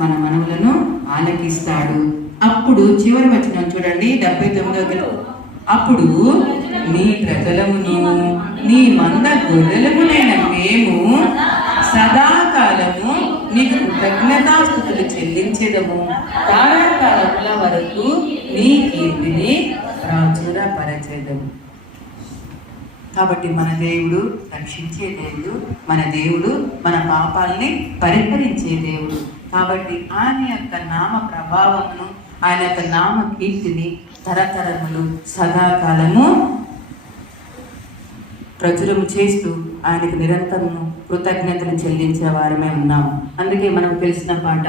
మన మనవులను ఆలకిస్తాడు. అప్పుడు చివరి వచనం చూడండి, 79వ. అప్పుడు నీ ప్రజలమును నీ మంద గొర్రెలమునైన మేము సదాకాలము నీకు కృతజ్ఞతాస్తుతులు చెల్లించేదము, తారాకాలముల వరకు నీ కీర్తిని ప్రాచురపరచెదము. కాబట్టి మన దేవుడు రక్షించే దేవుడు, మన దేవుడు మన పాపాలని పరిహరించే దేవుడు. కాబట్టి ఆయన యొక్క నామ ప్రభావమును, ఆయన యొక్క నామ కీర్తిని తరతరములు సదాకాలము ప్రచురము చేస్తూ ఆయనకు నిరంతరము కృతజ్ఞతలు చెల్లించే వారమే ఉన్నాము. అందుకే మనకు తెలిసిన పాట,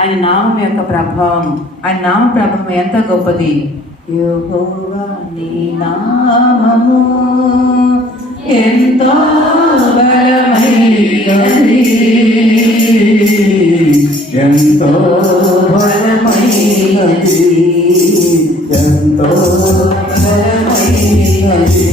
ఆయన నామం యొక్క ప్రభావం, ఆయన నామ ప్రభావం ఎంత గొప్పది. యెహోవా నీ నామము ఎంతో బలమైనది, ఎంతో బలమైనది, ఎంతో బలమైనది.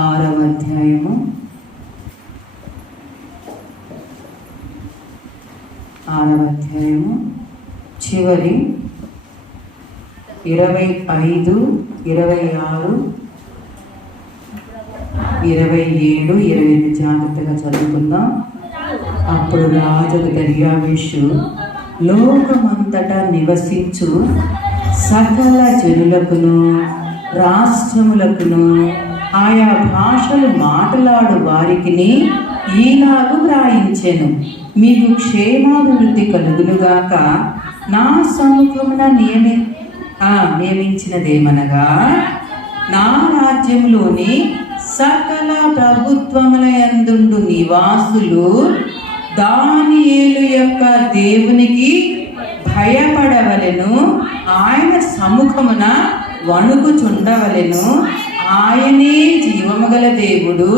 ఆరవ అధ్యాయము చివరి 25, 26, 27, 28 జాగ్రత్తగా చదువుకుందాం. అప్పుడు రాజు దర్యావేషు లోకమంతటా నివసించు సకల జనులకును రాష్ట్రములకును ఆయా భాషలు మాట్లాడు వారికిని ఈలాగు వ్రాయించెను. మీకు క్షేమాభివృద్ధి కలుగునుగాక. నా సముఖమున నియమించినదేమనగా, నా రాజ్యంలోని సకల ప్రభుత్వముల యందుండు నివాసులు దానియేలు యొక్క దేవునికి భయపడవలెను, ఆయన సముఖమున వణుకుచుండవలెను. ఆయనే జీవముగల దేవుడు,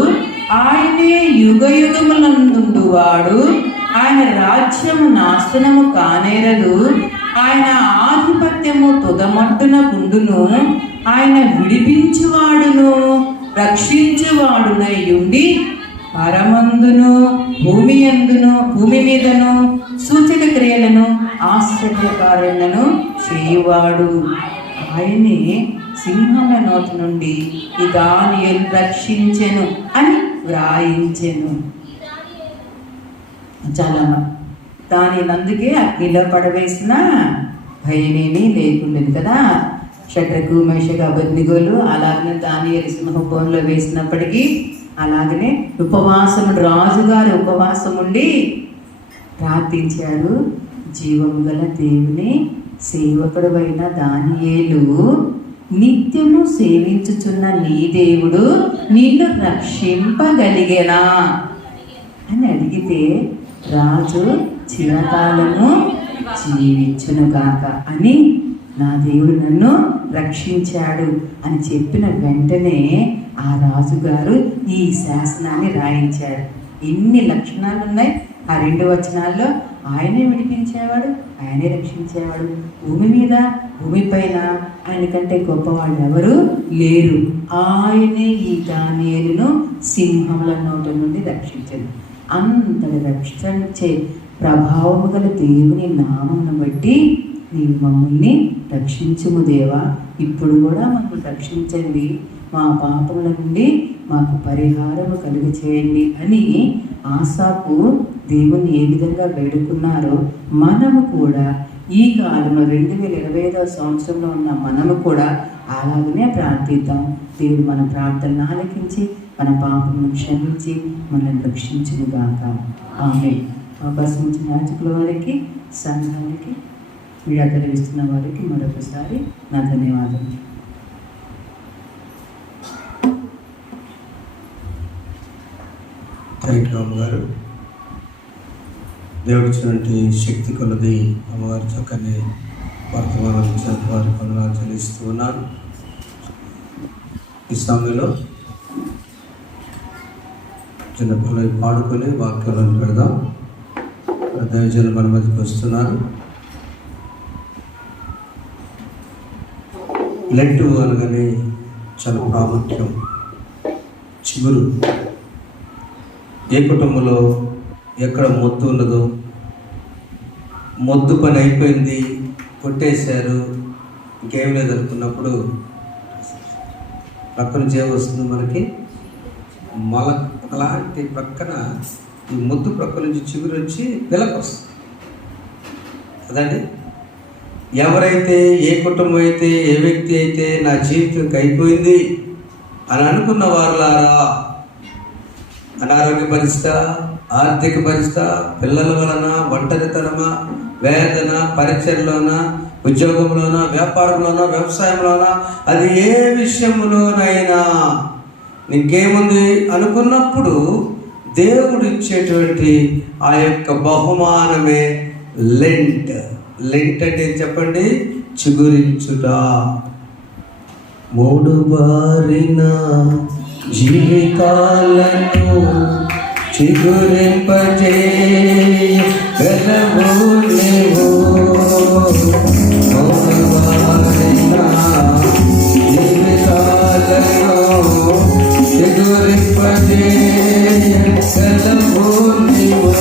ఆయనే యుగయుగములందుండువాడు. ఆయన రాజ్యము నాశనము కానేరదు, ఆయన ఆధిపత్యము తుదమట్టున గుండును. ఆయన విడిపించువాడును రక్షించువాడునై ఉండి పరమందును భూమి మీదను సూచక క్రియలను ఆశ్చర్యకార్యాలను చేయువాడు. ఆయనే సింహముల నోటి నుండి ఈ దానియేలు రక్షించెను అని వ్రాయించెను. చాలా దాని అందుకే అగ్నిలో పడవేసిన భయమేమీ లేకుండేది కదా. షడ్రకు మేషకు అబద్నిగోలు అలాగనే దానియేలు సింహభవనంలో వేసినప్పటికీ అలాగనే రాజుగారి ఉపవాసం ఉండి ప్రార్థించాడు. జీవము గల దేవుని సేవకుడు అయిన దానియేలు నిత్యము సేవించుచున్న నీ దేవుడు నిన్ను రక్షింపగలిగేనా అని అడిగితే రాజు చిరకాలము జీవించునుగాక అని, నా దేవుడు నన్ను రక్షించాడు అని చెప్పిన వెంటనే ఆ రాజుగారు ఈ శాసనాన్ని రాయించాడు. ఎన్ని లక్షణాలు ఉన్నాయి ఆ 2 వచనాల్లో. ఆయనే విడిపించేవాడు, ఆయనే రక్షించేవాడు. భూమి మీద భూమిపైన ఆయన కంటే గొప్పవాళ్ళు ఎవరు లేరు. ఆయనే ఈ దానియేలును సింహముల నోటి నుండి రక్షించాడు. అంతటి రక్షించే ప్రభావము గల దేవుని నామమును బట్టి నీవు మమ్మల్ని రక్షించుము దేవా, ఇప్పుడు కూడా మమ్మల్ని రక్షించండి, మా పాపముల నుండి మాకు పరిహారము కలుగు చేయండి అని ఆసాపు దేవుని ఏ విధంగా వేడుకున్నారో మనము కూడా ఈ కాలంలో 2025వ సంవత్సరంలో ఉన్న మనము కూడా అలాగనే ప్రార్థిద్దాం. దేవుడు మన ప్రార్థనను ఆలకించి మన పాపమును క్షమించి మనల్ని రక్షించునుగాక. ఆమేన్. అవకాశం ఇచ్చిన యాజకుల వారికి, సంఘానికి, మీడియా తెలివిస్తున్న వారికి మరొకసారి నా ధన్యవాదాలు. థ్యాంక్ యూ అమ్మగారు. దేవుడిచ్చినటువంటి శక్తి కొలది అమ్మగారు చక్కని వర్తమానం ఇచ్చిన వారి పనులు చెల్లిస్తూ ఉన్నాను. ఈ సమయంలో చిన్న పిల్లలు పాడుకొని వాక్యాలను పెడదాం. దైవజనులు మన మధ్యకి వస్తున్నారు. లెంటు అనగానే చాలా ప్రాముఖ్యం. చిగురు ఏ కుటుంబంలో ఎక్కడ మొద్దు ఉన్నదో, మొద్దు పని అయిపోయింది, కొట్టేశారు, ఇంకేం లేదు అనుకున్నప్పుడు ప్రక్కన వస్తుంది మనకి ఒకలాంటి ప్రక్కన ఈ మొద్దు ప్రక్క నుంచి చిగురు వచ్చి పిల్లకి వస్తుంది కదండి. ఎవరైతే, ఏ కుటుంబం అయితే, ఏ వ్యక్తి అయితే నా జీవితం అయిపోయింది అని అనుకున్న వారులారా, అనారోగ్య పరిస్థితి, ఆర్థిక పరిస్థితి, పిల్లల వలన, ఒంటరితనమా, వేదన, పరిచయలోనా, ఉద్యోగంలోనా, వ్యాపారంలోనా, వ్యవసాయంలోనా, అది ఏ విషయంలోనైనా నీకేముంది అనుకున్నప్పుడు దేవుడు ఇచ్చేటువంటి ఆ యొక్క బహుమానమే లెంట్. లెంట్ అంటే చెప్పండి, చిగురించుట. 3 బారిన జీవితాలను చిగురింపజేయగలవు నీవు. 3 బారిన జీవితాలను చిగురింపజేయగలవు నీవు.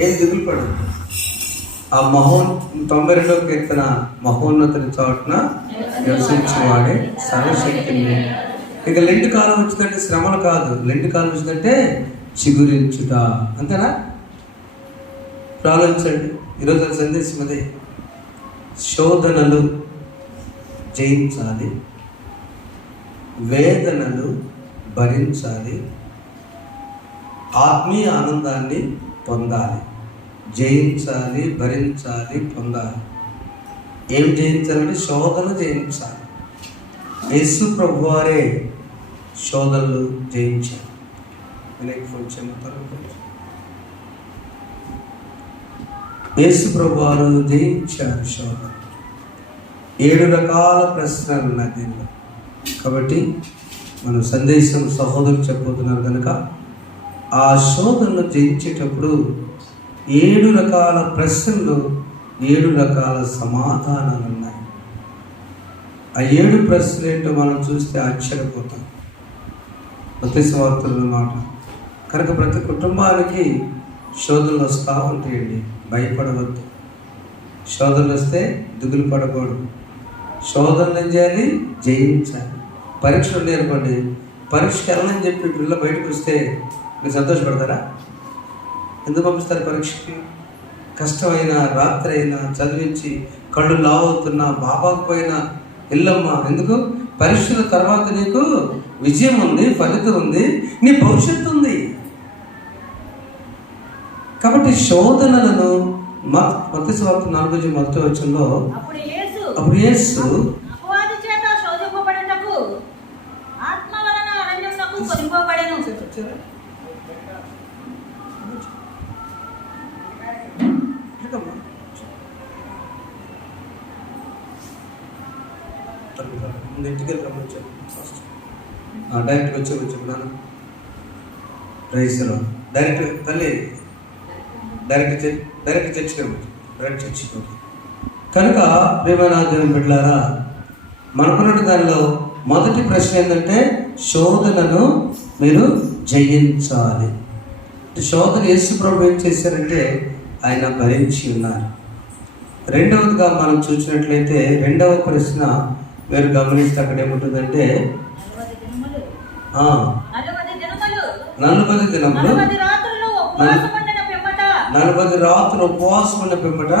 ఏం దిగులు పడు. ఆ 92వ కీర్తన, మహోన్నతుని చోటున నివసించేవాడే సర్వశక్తిని. ఇక లెంట్ కాలం వచ్చిందంటే శ్రమలు కాదు, లెంట్ కాలం వచ్చిందంటే చిగురించుట. అంతేనా? ఆలోచించండి. ఈరోజు సందేశం అదే. శోధనలు జయించాలి, వేదనలు భరించాలి, ఆత్మీయ ఆనందాన్ని పొందాలి. జయించాలి, భరించాలి, పొందాలి. ఏం జయించాలంటే శోధనలు జయించాలి. యేసు ప్రభువారే శోధనలు జయించారు. యేసు ప్రభువారు జయించారు శోధన. 7 రకాల ప్రశ్నలు ఉన్నాయి దీనిలో. కాబట్టి మనం సందేశం సహోదరులు చెప్పబోతున్నారు కనుక ఆ శోధనను జయించేటప్పుడు 7 రకాల ప్రశ్నలు, 7 రకాల సమాధానాలు ఉన్నాయి. ఆ 7 ప్రశ్నలు ఏంటో మనం చూస్తే ఆశ్చర్యపోతాం. ప్రతి స్వార్థుల మాట కనుక ప్రతి కుటుంబానికి శోధనలు వస్తూ ఉంటాయండి. భయపడవద్దు. శోధనలు వస్తే దిగులు పడకూడదు. శోధనలు ఏం చేయాలి? జయించాలి. పరీక్షలు నేర్పండి. పరీక్షకి వెళ్ళని చెప్పి పిల్ల బయటకు వస్తే మీరు సంతోషపడతారా? ఎందుకు పంపిస్తారు పరీక్షకి? కష్టమైనా, రాత్రి అయినా చదివించి కళ్ళు లావవుతున్నా, బాబాకు పోయినా ఇల్లమ్మ. ఎందుకు? పరీక్షల తర్వాత నీకు విజయం ఉంది, ఫలితం ఉంది, నీ భవిష్యత్తు ఉంది. కాబట్టి శోధనలను మత్తయి సువార్త 4:1 అప్పుడు యేసు అపవాది చేత శోధింపబడుటకు ఆత్మ వలన అరణ్యమునకు కొనిపోబడెను. ఇంటికి వెళ్ళి డైరెక్ట్గా వచ్చాను రైస్లో డైరెక్ట్ తల్లి డైరెక్ట్ చర్చికి కనుక ప్రేమైన దేవుని బిడ్డలారా, మనకున్నట్టు దానిలో మొదటి ప్రశ్న ఏంటంటే శోధనను మీరు జయించాలి. శోధన యేసు ప్రభు ఏం చేశారంటే ఆయన భరించి ఉన్నారు. రెండవదిగా మనం చూసినట్లయితే రెండవ ప్రశ్న మీరు గమనిస్తే అక్కడ ఏముంటుందంటే 40 దినములు 40 రాత్రులు ఉపవాసం ఉన్న పిమ్మట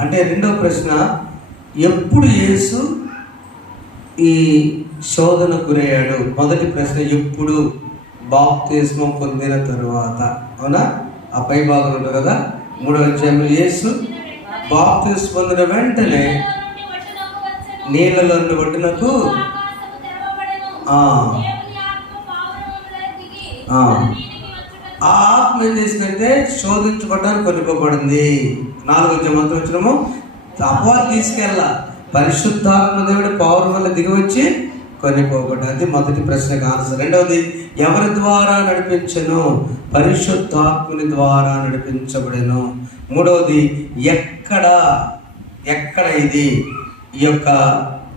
అంటే రెండవ ప్రశ్న ఎప్పుడు యేసు ఈ శోధన గురయ్యాడు? మొదటి ప్రశ్న ఎప్పుడు? బాప్తిస్మం పొందిన తరువాత. అవునా? ఆ పై భాగం ఉంటుంది కదా 3వ అధ్యాయంలో యేసు బాప్తిస్మం పొందిన వెంటనే నీళ్ళలో ఒడ్డునకు ఆ ఆత్మ ఏం చేసిందంటే శోధించబడ్డానికి కొనిపోబడింది. 4వ మంత్రము అపవాది తీసుకెళ్ళ పరిశుద్ధాత్మ దేవుడి పౌరం వల్ల దిగివచ్చి కొనిపోబడ్డాది. అది మొదటి ప్రశ్నకు ఆన్సర్. రెండవది ఎవరి ద్వారా నడిపించను? పరిశుద్ధాత్ముని ద్వారా నడిపించబడెను. మూడవది ఎక్కడ ఇది ఈ యొక్క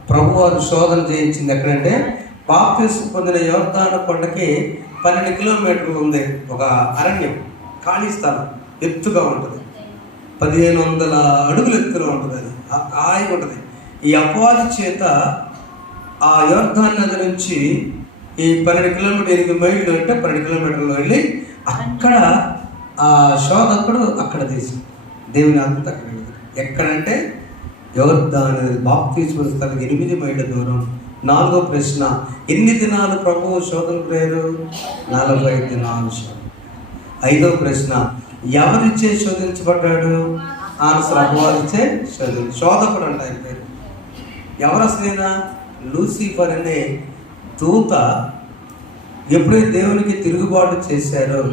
ప్రభువారు శోధన చేయించింది ఎక్కడంటే బాప్తిస్మం పొందిన యోర్దాను కొండకి 12 కిలోమీటర్లు ఉంది ఒక అరణ్యం, ఖాళీ స్థలం, ఎత్తుగా ఉంటుంది, 1500 అడుగులు ఎత్తులో ఉంటుంది. అది హాయిగా ఉంటుంది. ఈ అపవాది చేత ఆ యోర్దాను నది నుంచి ఈ 12 కిలోమీటర్ 8 మైళ్ళు అంటే 12 కిలోమీటర్లు వెళ్ళి అక్కడ ఆ శోధకుడు అక్కడ తీసి దేవుని అంతా అక్కడ ఎక్కడంటే యోర్దాను బాప్తిస్మం స్థలానికి 8 మైళ్ళ దూరం. 4వ ప్రశ్న ఎన్ని దినాలు ప్రభువు శోధన గురయ్యారు? 40 దినాలు శోధన. 5వ ప్రశ్న ఎవరిచ్చే శోధించబడ్డాడు? ఆన్సర్ అపవాదిచే శోధకుడు అంట ఆయన పేరు. ఎవరు అసలైనా? లూసిఫర్ అనే దూత ఎప్పుడైతే దేవునికి తిరుగుబాటు చేశారో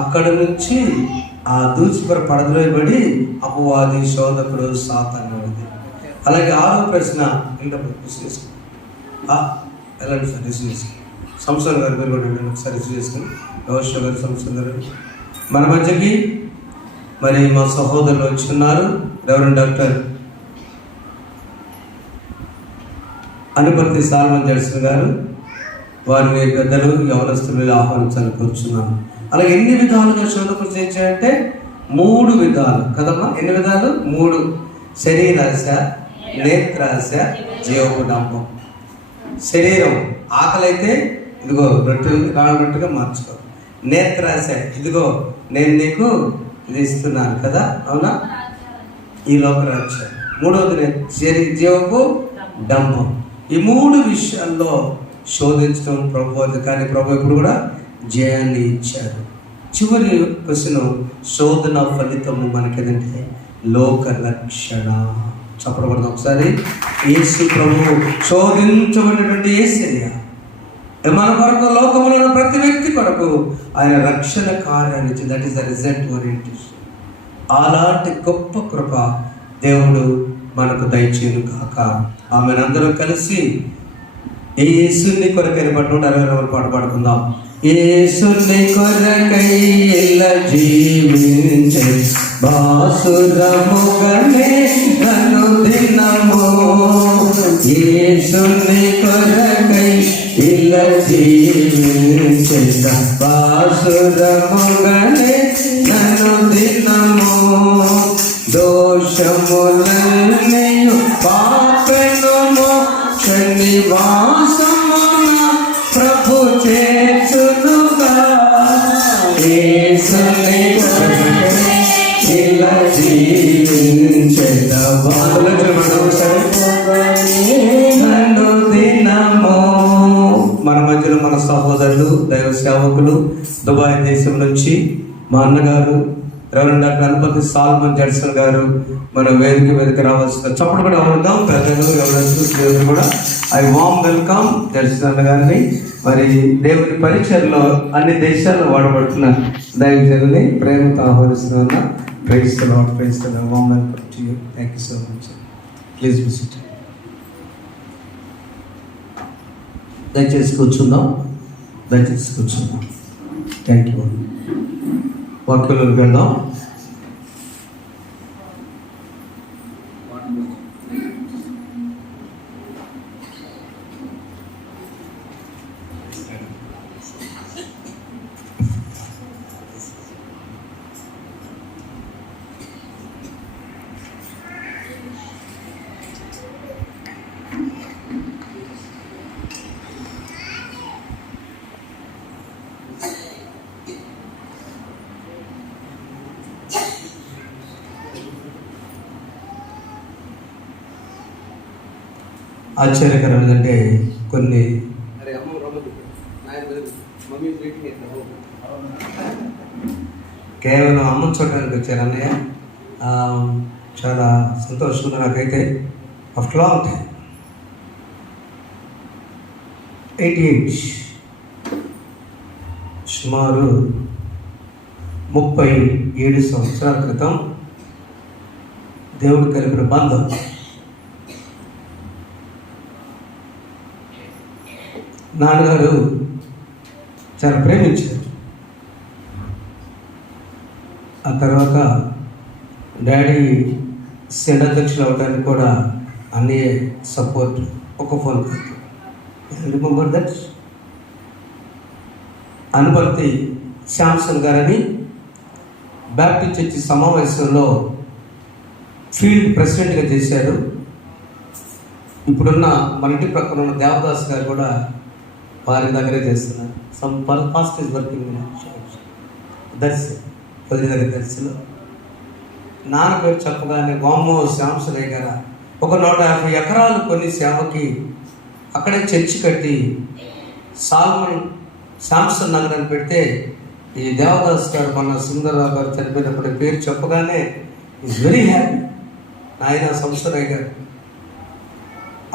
అక్కడ నుంచి ఆ లూసిఫర్ పడదలో పడి అపవాది శోధకుడు సాతాను. అలాగే 6వ ప్రశ్న ఎలాంటి సార్ రిసీవ్ చేసుకుని సంస్థలు గారు మీరు కూడా ఒకసారి రిసీవ్ చేసుకుని వ్యవస్థ గారు సంస్థలు గారు మన మధ్యకి మరి మా సహోదరులు వచ్చున్నారు. Reverend doctor Anuparthi Solomon Judson గారు, వారిని పెద్దలు యవనస్తులు ఆహ్వానించాలని కోరుచున్నాను. అలాగే ఎన్ని విధాలుగా శోధకులు చేయించాయంటే 3 విధాలు కదమ్మా. ఎన్ని విధాలు? 3. శరీరాశ, నేత్రాశ, జీవకుడాంబం. శరీరం ఆకలైతే ఇదిగో రొట్టె కావాలన్నట్టుగా మార్చుకో. నేత్రాశ ఇదిగో నేను నీకు ఇది ఇస్తున్నాను కదా, అవునా? ఈ లోకరాజ్యం. 3వది జీవపు డంబం. ఈ 3 విషయాల్లో శోధించడం ప్రభు. కానీ ప్రభు ఇప్పుడు కూడా జయాన్ని ఇచ్చారు. చివరి క్వశ్చన్ శోధన ఫలితము మనకేదంటే లోక రక్షణ. చెప్పకూడదు ఒకసారి. యేసు ప్రభు శోధించబడినటువంటి యేసయ్య మన కొరకు లోకములో ప్రతి వ్యక్తి కొరకు ఆయన రక్షణ కార్యాన్ని ఇచ్చింది. That is the result orientation. అలాంటి గొప్ప కృప దేవుడు మనకు దయచేయను కాక. ఆమెనందరూ కలిసి యేసుని కొరకైన పట్టు 160 పాట పాడుకుందాం. యేసుని కొరకై ఇలా జీవించే బాసురముగనే నన్ను దినము. యేసుని కొరకై ఇలా జీవించే బాసురముగనే నన్ను దినము. దోషములన్నీయు పాపెను మోక్ష నివాసమున ప్రభు చేర్చునుగా. యేసుని కొరకై ఇలా జీవించెదా నన్ను దినము. మన మధ్యలో మన సహోదరులు దైవ సేవకులు దుబాయ్ దేశం నుంచి మా అన్నగారు reverend doctor Ganapathi Solomon Judson గారు మన వేదిక మీదకి రావాల్సిన చప్పుడు కూడా అవుతాం. పెద్దలు ఎవరు కూడా ఐ వామ్ వెల్కమ్ జడ్సన్ అన్న గారిని. మరి దేవుని పరిచయంలో అన్ని దేశాల్లో వాడబడుతున్న దైవజనుని ప్రేమతో ఆహ్వానిస్తున్నా. Praise the lord, praise the lord. Warm welcome to you. Thank you so much. Please visit. దయచేసి కూర్చుందాం. Thank you. వాక్యంలోకి వెళ్దాం. ఆశ్చర్యకరం ఏంటంటే కొన్ని కేవలం అమ్మ చూడడానికి వచ్చారు అన్నయ్య. చాలా సంతోషంగా నాకైతే ఆఫ్టర్ లాంగ్ టైం 88 సుమారు 37 సంవత్సరాల క్రితం దేవుడు కలిపిన బంధం. నాన్నగారు చాలా ప్రేమించారు. ఆ తర్వాత డాడీ సెడ్ అధ్యక్షులు అవడానికి కూడా అన్నయ్య సపోర్ట్. ఒక ఫోన్ కాదు. రిమెంబర్ దట్ అనుపర్తి శాంసన్ గారని బ్యాప్టిస్ట్ చర్చి సమావేశంలో ఫీల్డ్ ప్రెసిడెంట్గా చేశారు. ఇప్పుడున్న మన ఇంటి ప్రక్కన ఉన్న దేవదాస్ గారు కూడా వారి దగ్గరే చేస్తున్నారు. Some fast is working Darsi కొద్ది దగ్గర దర్శిలో. నాన్న పేరు చెప్పగానే వామ్మో శాంసనయ్య గారు ఒక 150 ఎకరాలు కొన్ని సేవకి అక్కడే చర్చి కట్టి శాంసన్ నగర్ అని పెడితే ఈ దేవదాస్ గారు మన సుందరరావు గారు చనిపోయినప్పుడు పేరు చెప్పగానే ఈజ్ వెరీ హ్యాపీ. నాయన శాంసనయ్య గారు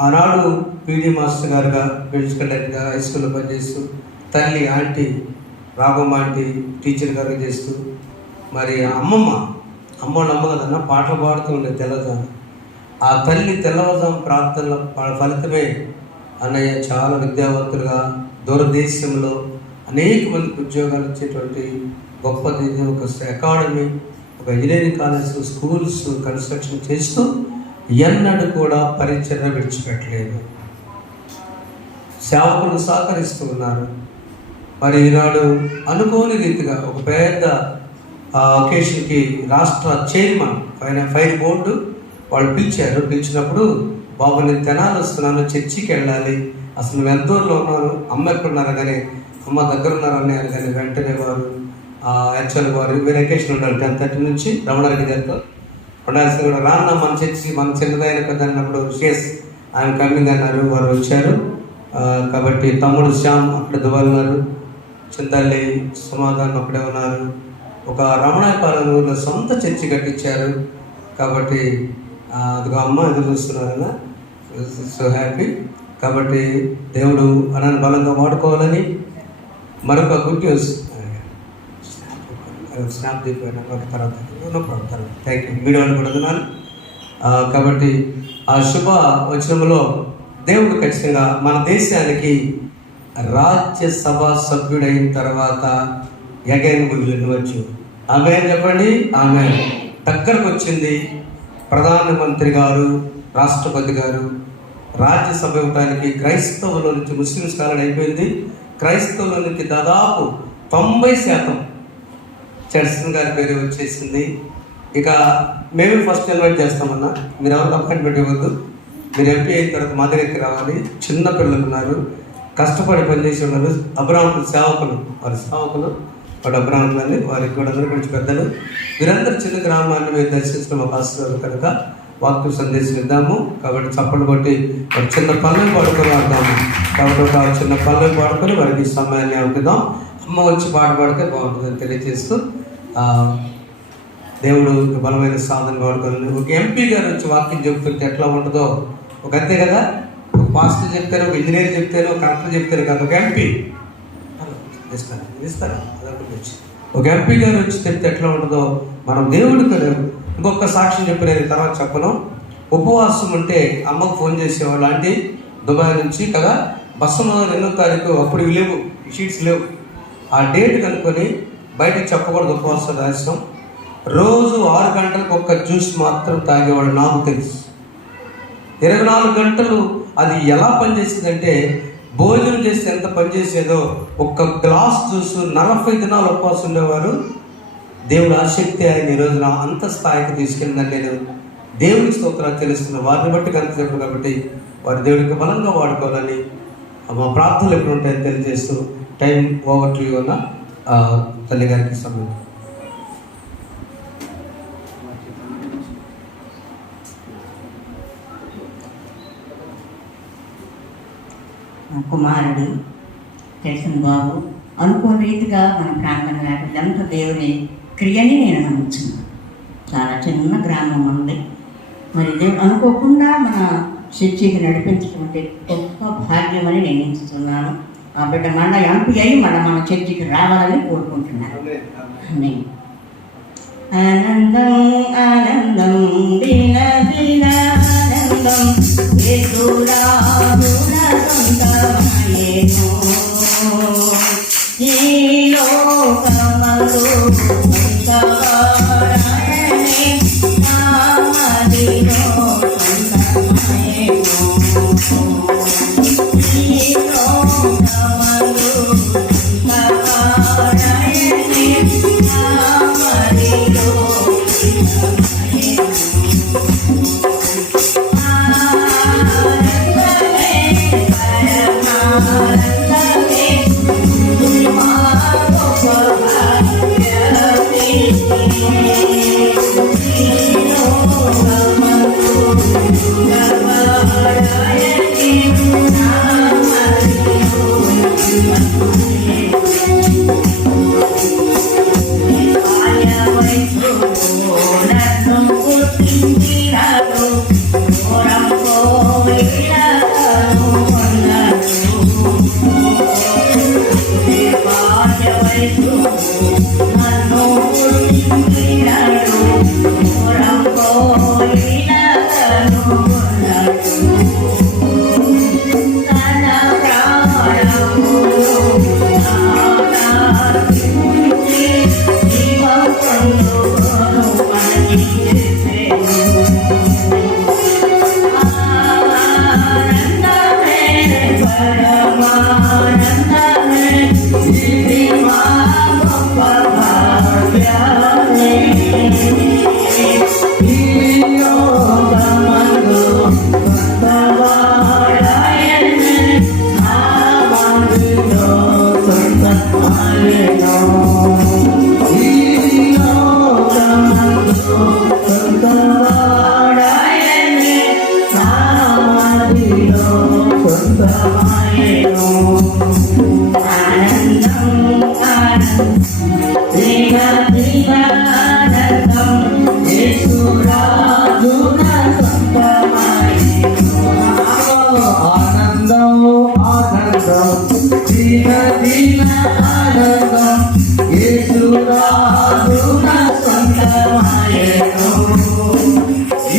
ఆనాడు పీడీ మాస్టర్ గారుగా బిల్స్ కండక్టర్గా హై స్కూల్లో పనిచేస్తూ, తల్లి ఆంటీ రాఘమ్మ ఆంటీ టీచర్ గారు చేస్తూ, మరి అమ్మమ్మ కదన్నా పాటలు పాడుతూ ఉండే తెల్లజాము. ఆ తల్లి తెల్లవజాము ప్రార్థనల ఫలితమే అన్నయ్య చాలా విద్యావంతులుగా దూరదేశంలో అనేక మందికి ఉద్యోగాలు ఇచ్చేటువంటి గొప్పది. ఒక అకాడమీ, ఒక ఇంజనీరింగ్ కాలేజ్, స్కూల్స్ కన్స్ట్రక్షన్ చేస్తూ ఎన్నడూ కూడా పరిచర్య విడిచిపెట్టలేదు. సేవకులు సహకరిస్తూ ఉన్నారు. మరి ఈనాడు అనుకోని రీతిగా ఒక పెద్ద ఒకేషన్కి రాష్ట్ర చైర్మన్ ఫైర్ బోర్డు వాళ్ళు పిలిచినప్పుడు బాబు నేను తెనాలి వస్తున్నాను, చర్చికి వెళ్ళాలి, అసలు నువ్వు ఎంత దూరంలో ఉన్నాను, అమ్మ ఎక్కడున్నారు కానీ అమ్మ దగ్గర ఉన్నారని అని కానీ వెంటనే వారు యాక్చువల్గా వారు వెకేషన్ ఉండాలి 10:30 నుంచి రమణారెడ్డి గారితో ఉండాల్సి కూడా రాన్న మన చర్చి మన చిన్నదైన పెద్ద అన్నప్పుడు షేస్ ఆయన కమింగ్ అన్నారు. వారు వచ్చారు. కాబట్టి తమ్ముడు శ్యామ్ అక్కడ దుబాయ్ ఉన్నారు, చింతల్లి సమాధానం అక్కడే ఉన్నారు. ఒక రమణాయపాలెం ఊరిలో సొంత చర్చి కట్టించారు. కాబట్టి అదిగో అమ్మ ఎదురు చూస్తున్నారన్న. So happy. కాబట్టి దేవుడు అన్నను బలంగా వాడుకోవాలని మరొక గుడ్ న్యూస్ స్నాప్ దిగిపోయినా తర్వాత థ్యాంక్ యూ. వీడియోని కూడా ఉన్నాను. కాబట్టి ఆ శుభ వచనంలో దేవుడు ఖచ్చితంగా మన దేశానికి రాజ్యసభ సభ్యుడైన తర్వాత ఎగైన్ వెళ్ళవచ్చు. ఆమె చెప్పండి, ఆమె దగ్గరకు వచ్చింది. ప్రధానమంత్రి గారు, రాష్ట్రపతి గారు రాజ్యసభ ఇవ్వడానికి క్రైస్తవుల నుంచి ముస్లిమ్స్ కాలం అయిపోయింది. క్రైస్తవుల నుంచి దాదాపు 90% చర్చన్ గారి పేరు వచ్చేసింది. ఇక మేమే ఫస్ట్ ఇన్వైట్ చేస్తామన్నా, మీరు ఎవరు అపాయింట్మెంట్ ఇవ్వద్దు. మీరు ఎంపీ అయిన తర్వాత మా దగ్గరికి రావాలి. చిన్న పిల్లలు ఉన్నారు, కష్టపడి పనిచేసి ఉన్నారు. అబ్రాహ్మణులు సేవకులు, వారి సేవకులు వాడు అబ్రాహ్మణులని, వారికి కూడా అందరూ కొంచెం పెద్దలు. వీరందరూ చిన్న గ్రామాన్ని మేము దర్శించడం మా పాస్టర్ కనుక వాక్య సందేశం ఇద్దాము. కాబట్టి చప్పట్లు కొట్టి ఒక చిన్న పల్లెలు పాడుకొని ఆడదాము. కాబట్టి ఒక చిన్న పల్లెలు పాడుకొని వారికి సమయాన్ని అవుతుందాం. అమ్మ వచ్చి పాట పాడితే బాగుంటుందని తెలియజేస్తూ దేవుడు బలమైన సాధన పాడుకొని ఒక ఎంపీ గారు వచ్చి వాక్యం చెప్తుంటే ఎట్లా ఉంటుందో, ఒక అంతే కదా, ఒక పాస్టర్ చెప్తారు, ఒక ఇంజనీర్ చెప్తారు, ఒక కలెక్టర్ చెప్తారు కదా, ఒక ఎంపీ ఇస్తారు అదొకటి వచ్చి ఒక ఎంపీ గారు వచ్చి చెప్తే ఎట్లా ఉంటుందో మనం దేవుడు కదా. ఇంకొక సాక్ష్యం చెప్పి నేను తర్వాత చెప్పను. ఉపవాసం ఉంటే అమ్మకు ఫోన్ చేసేవాళ్ళు, అంటే దుబాయ్ నుంచి కదా, బస్సు 2వ తారీఖు, అప్పుడు లేవు షీట్స్ లేవు. ఆ డేట్ కనుక్కొని బయటకు చెప్పకూడదు ఉపవాసం రహస్యం. రోజు 6 గంటలకు ఒక్క జ్యూస్ మాత్రం తాగేవాడు. నాకు తెలుసు 24 గంటలు అది ఎలా పనిచేసిందంటే, భోజనం చేస్తే ఎంత పనిచేసేదో ఒక్క గ్లాస్ జ్యూస్ 40 దినాలు ఉపవాసం ఉండేవారు. దేవుడు ఆసక్తి ఆయన ఈ రోజున అంత స్థాయికి తీసుకెళ్ళిందని నేను దేవుడి స్తోత్రాలు తెలుస్తున్న వారిని బట్టి కనుక చెప్పు. కాబట్టి వారి దేవుడికి బలంగా వాడుకోవాలని మా ప్రార్థనలు ఎప్పుడు ఉంటాయని తెలియజేస్తూ టైం ఓవర్ టు ఉన్న తల్లి గారికి సమయం. కుమారుడు తెలిసిన బాబు అనుకోని రీతిగా మన ప్రాంతం లేకపోతే ఎంత దేవుని క్రియని నేను నమ్ముతున్నాను. చాలా చిన్న గ్రామం ఉంది. మరి దేవుడు అనుకోకుండా మన చర్చికి నడిపించుకుంటే గొప్ప భాగ్యం అని నేను ఎంచుతున్నాను. ఆ బిడ్డ మళ్ళీ ఎంపీ అయ్యి మళ్ళీ మన చర్చికి రావాలని కోరుకుంటున్నాను. ఆనందం ఆనందం దిన దిన ఆనందం ఈ లోకమలు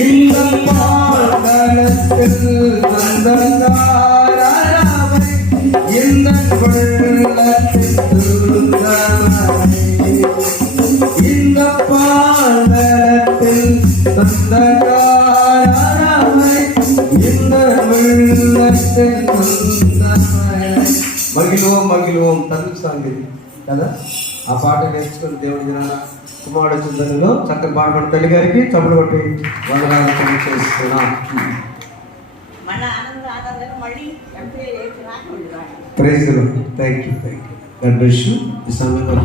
ఇంద్రం சொந்தக்காரரை இந்த உள்ளத்தில் துருந்தவரை இந்த பாடத்தில் சொந்தக்காரரை இந்த உள்ளத்தில் துருந்தவரை. మగిలోం మగిలోం తల్లి సాంగ్ కదా. ఆ పాట నేర్చుకుని దేవుడి దినాన కుమారుడు చింతనలో చక్కని పాడబడి తల్లి గారికి చప్పుడు కొట్టి వందనాలు తెలియజేస్తున్నాం. Praise the Lord. Thank you God bless you. ఈ సమయంలో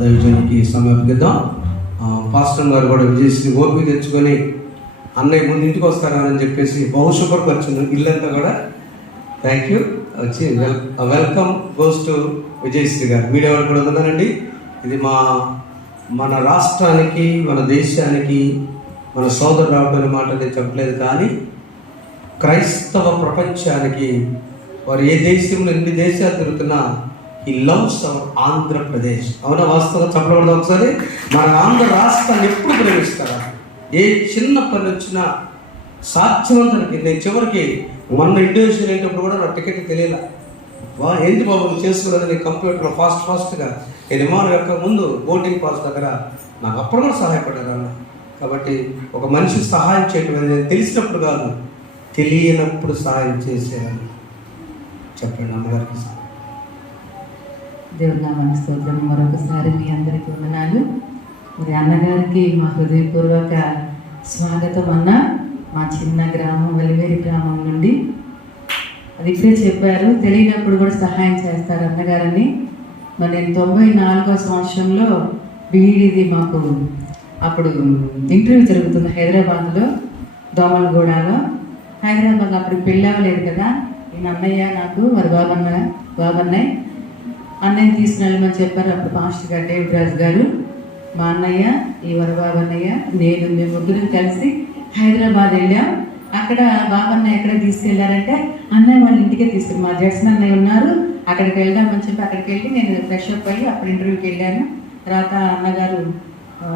దైవజనునికి సమయం అప్పగిద్దాం. పాస్టర్ గారు కూడా విజయశ్రీ ఓపిక తెచ్చుకొని అన్నయ్య ముందు ఇంటికి వస్తారని చెప్పేసి బహుశుభ్రపరిచిన ఇల్లంతా కూడా. Thank you. వచ్చి వెల్కమ్ గోస్ టు విజయశ్రీ గారు. మీడియా వాళ్ళు కూడా ఉన్నారండి. ఇది మన రాష్ట్రానికి, మన దేశానికి, మన సోదరు రావడం మాట నేను చెప్పలేదు, కానీ క్రైస్తవ ప్రపంచానికి వారు ఏ దేశంలో ఎన్ని దేశాలు తిరుగుతున్నా ఈ లవ్స్ అవర్ ఆంధ్రప్రదేశ్. అవునా? వాస్తవంగా చెప్పకూడదు. ఒకసారి మన ఆంధ్ర రాష్ట్రాన్ని ఎప్పుడు ప్రేమిస్తారా? ఏ చిన్న పని వచ్చినా సాధ్యవంతానికి. నేను చివరికి మొన్న ఇండోనేషియా వెళ్ళేటప్పుడు కూడా నా టికెట్ తెలియలా. ఏంటి బాబు చేసుకున్నది నేను కంప్యూటర్లో ఫాస్ట్గా నేను విమానం యొక్క ముందు బోర్డింగ్ పాస్ దగ్గర నాకు అప్పుడు కూడా సహాయపడ్డారు అన్న. కాబట్టి ఒక మనిషి సహాయం చేయటం అనేది తెలిసినప్పుడు కాదు, తెలియనప్పుడు సహాయం చేసేయాలని చెప్పండి అమ్మగారికి. దేవుని నామానికి స్తోత్రం. మరొకసారి మీ అందరికీ వందనాలు. మరి అన్నగారికి మా హృదయపూర్వక స్వాగతం. అన్న మా చిన్న గ్రామం వెలివేరి గ్రామం నుండి, అది ఇప్పుడే చెప్పారు, తెలియనప్పుడు కూడా సహాయం చేస్తారు అన్నగారని. మరి నేను 94వ సంవత్సరంలో బీఈడిది మాకు అప్పుడు ఇంటర్వ్యూ జరుగుతుంది హైదరాబాద్లో, దోమలగూడలో. హైదరాబాద్ అప్పుడు పెళ్ళి అవ్వలేదు కదా. ఈయన అన్నయ్య నాకు మరి బాబన్నయ్య అన్నయ్య తీసుకుని వెళ్ళమని చెప్పారు. అప్పుడు పాస్టర్ గారు డేవిడ్ రాజు గారు, మా అన్నయ్య, ఈ వరబాబన్నయ్య, నేను, మేము ముగ్గురం కలిసి హైదరాబాద్ వెళ్ళాం. అక్కడ బాబన్నయ్య ఎక్కడ తీసుకెళ్లారంటే అన్నయ్య వాళ్ళ ఇంటికే తీసుకెళ్ళి, మా జడ్సన్ అన్నయ్య ఉన్నారు, అక్కడికి వెళ్దామని చెప్పి అక్కడికి వెళ్ళి నేను ఫ్రెష్ అప్ అయ్యి అప్పుడు ఇంటర్వ్యూకి వెళ్ళాను. తర్వాత అన్నగారు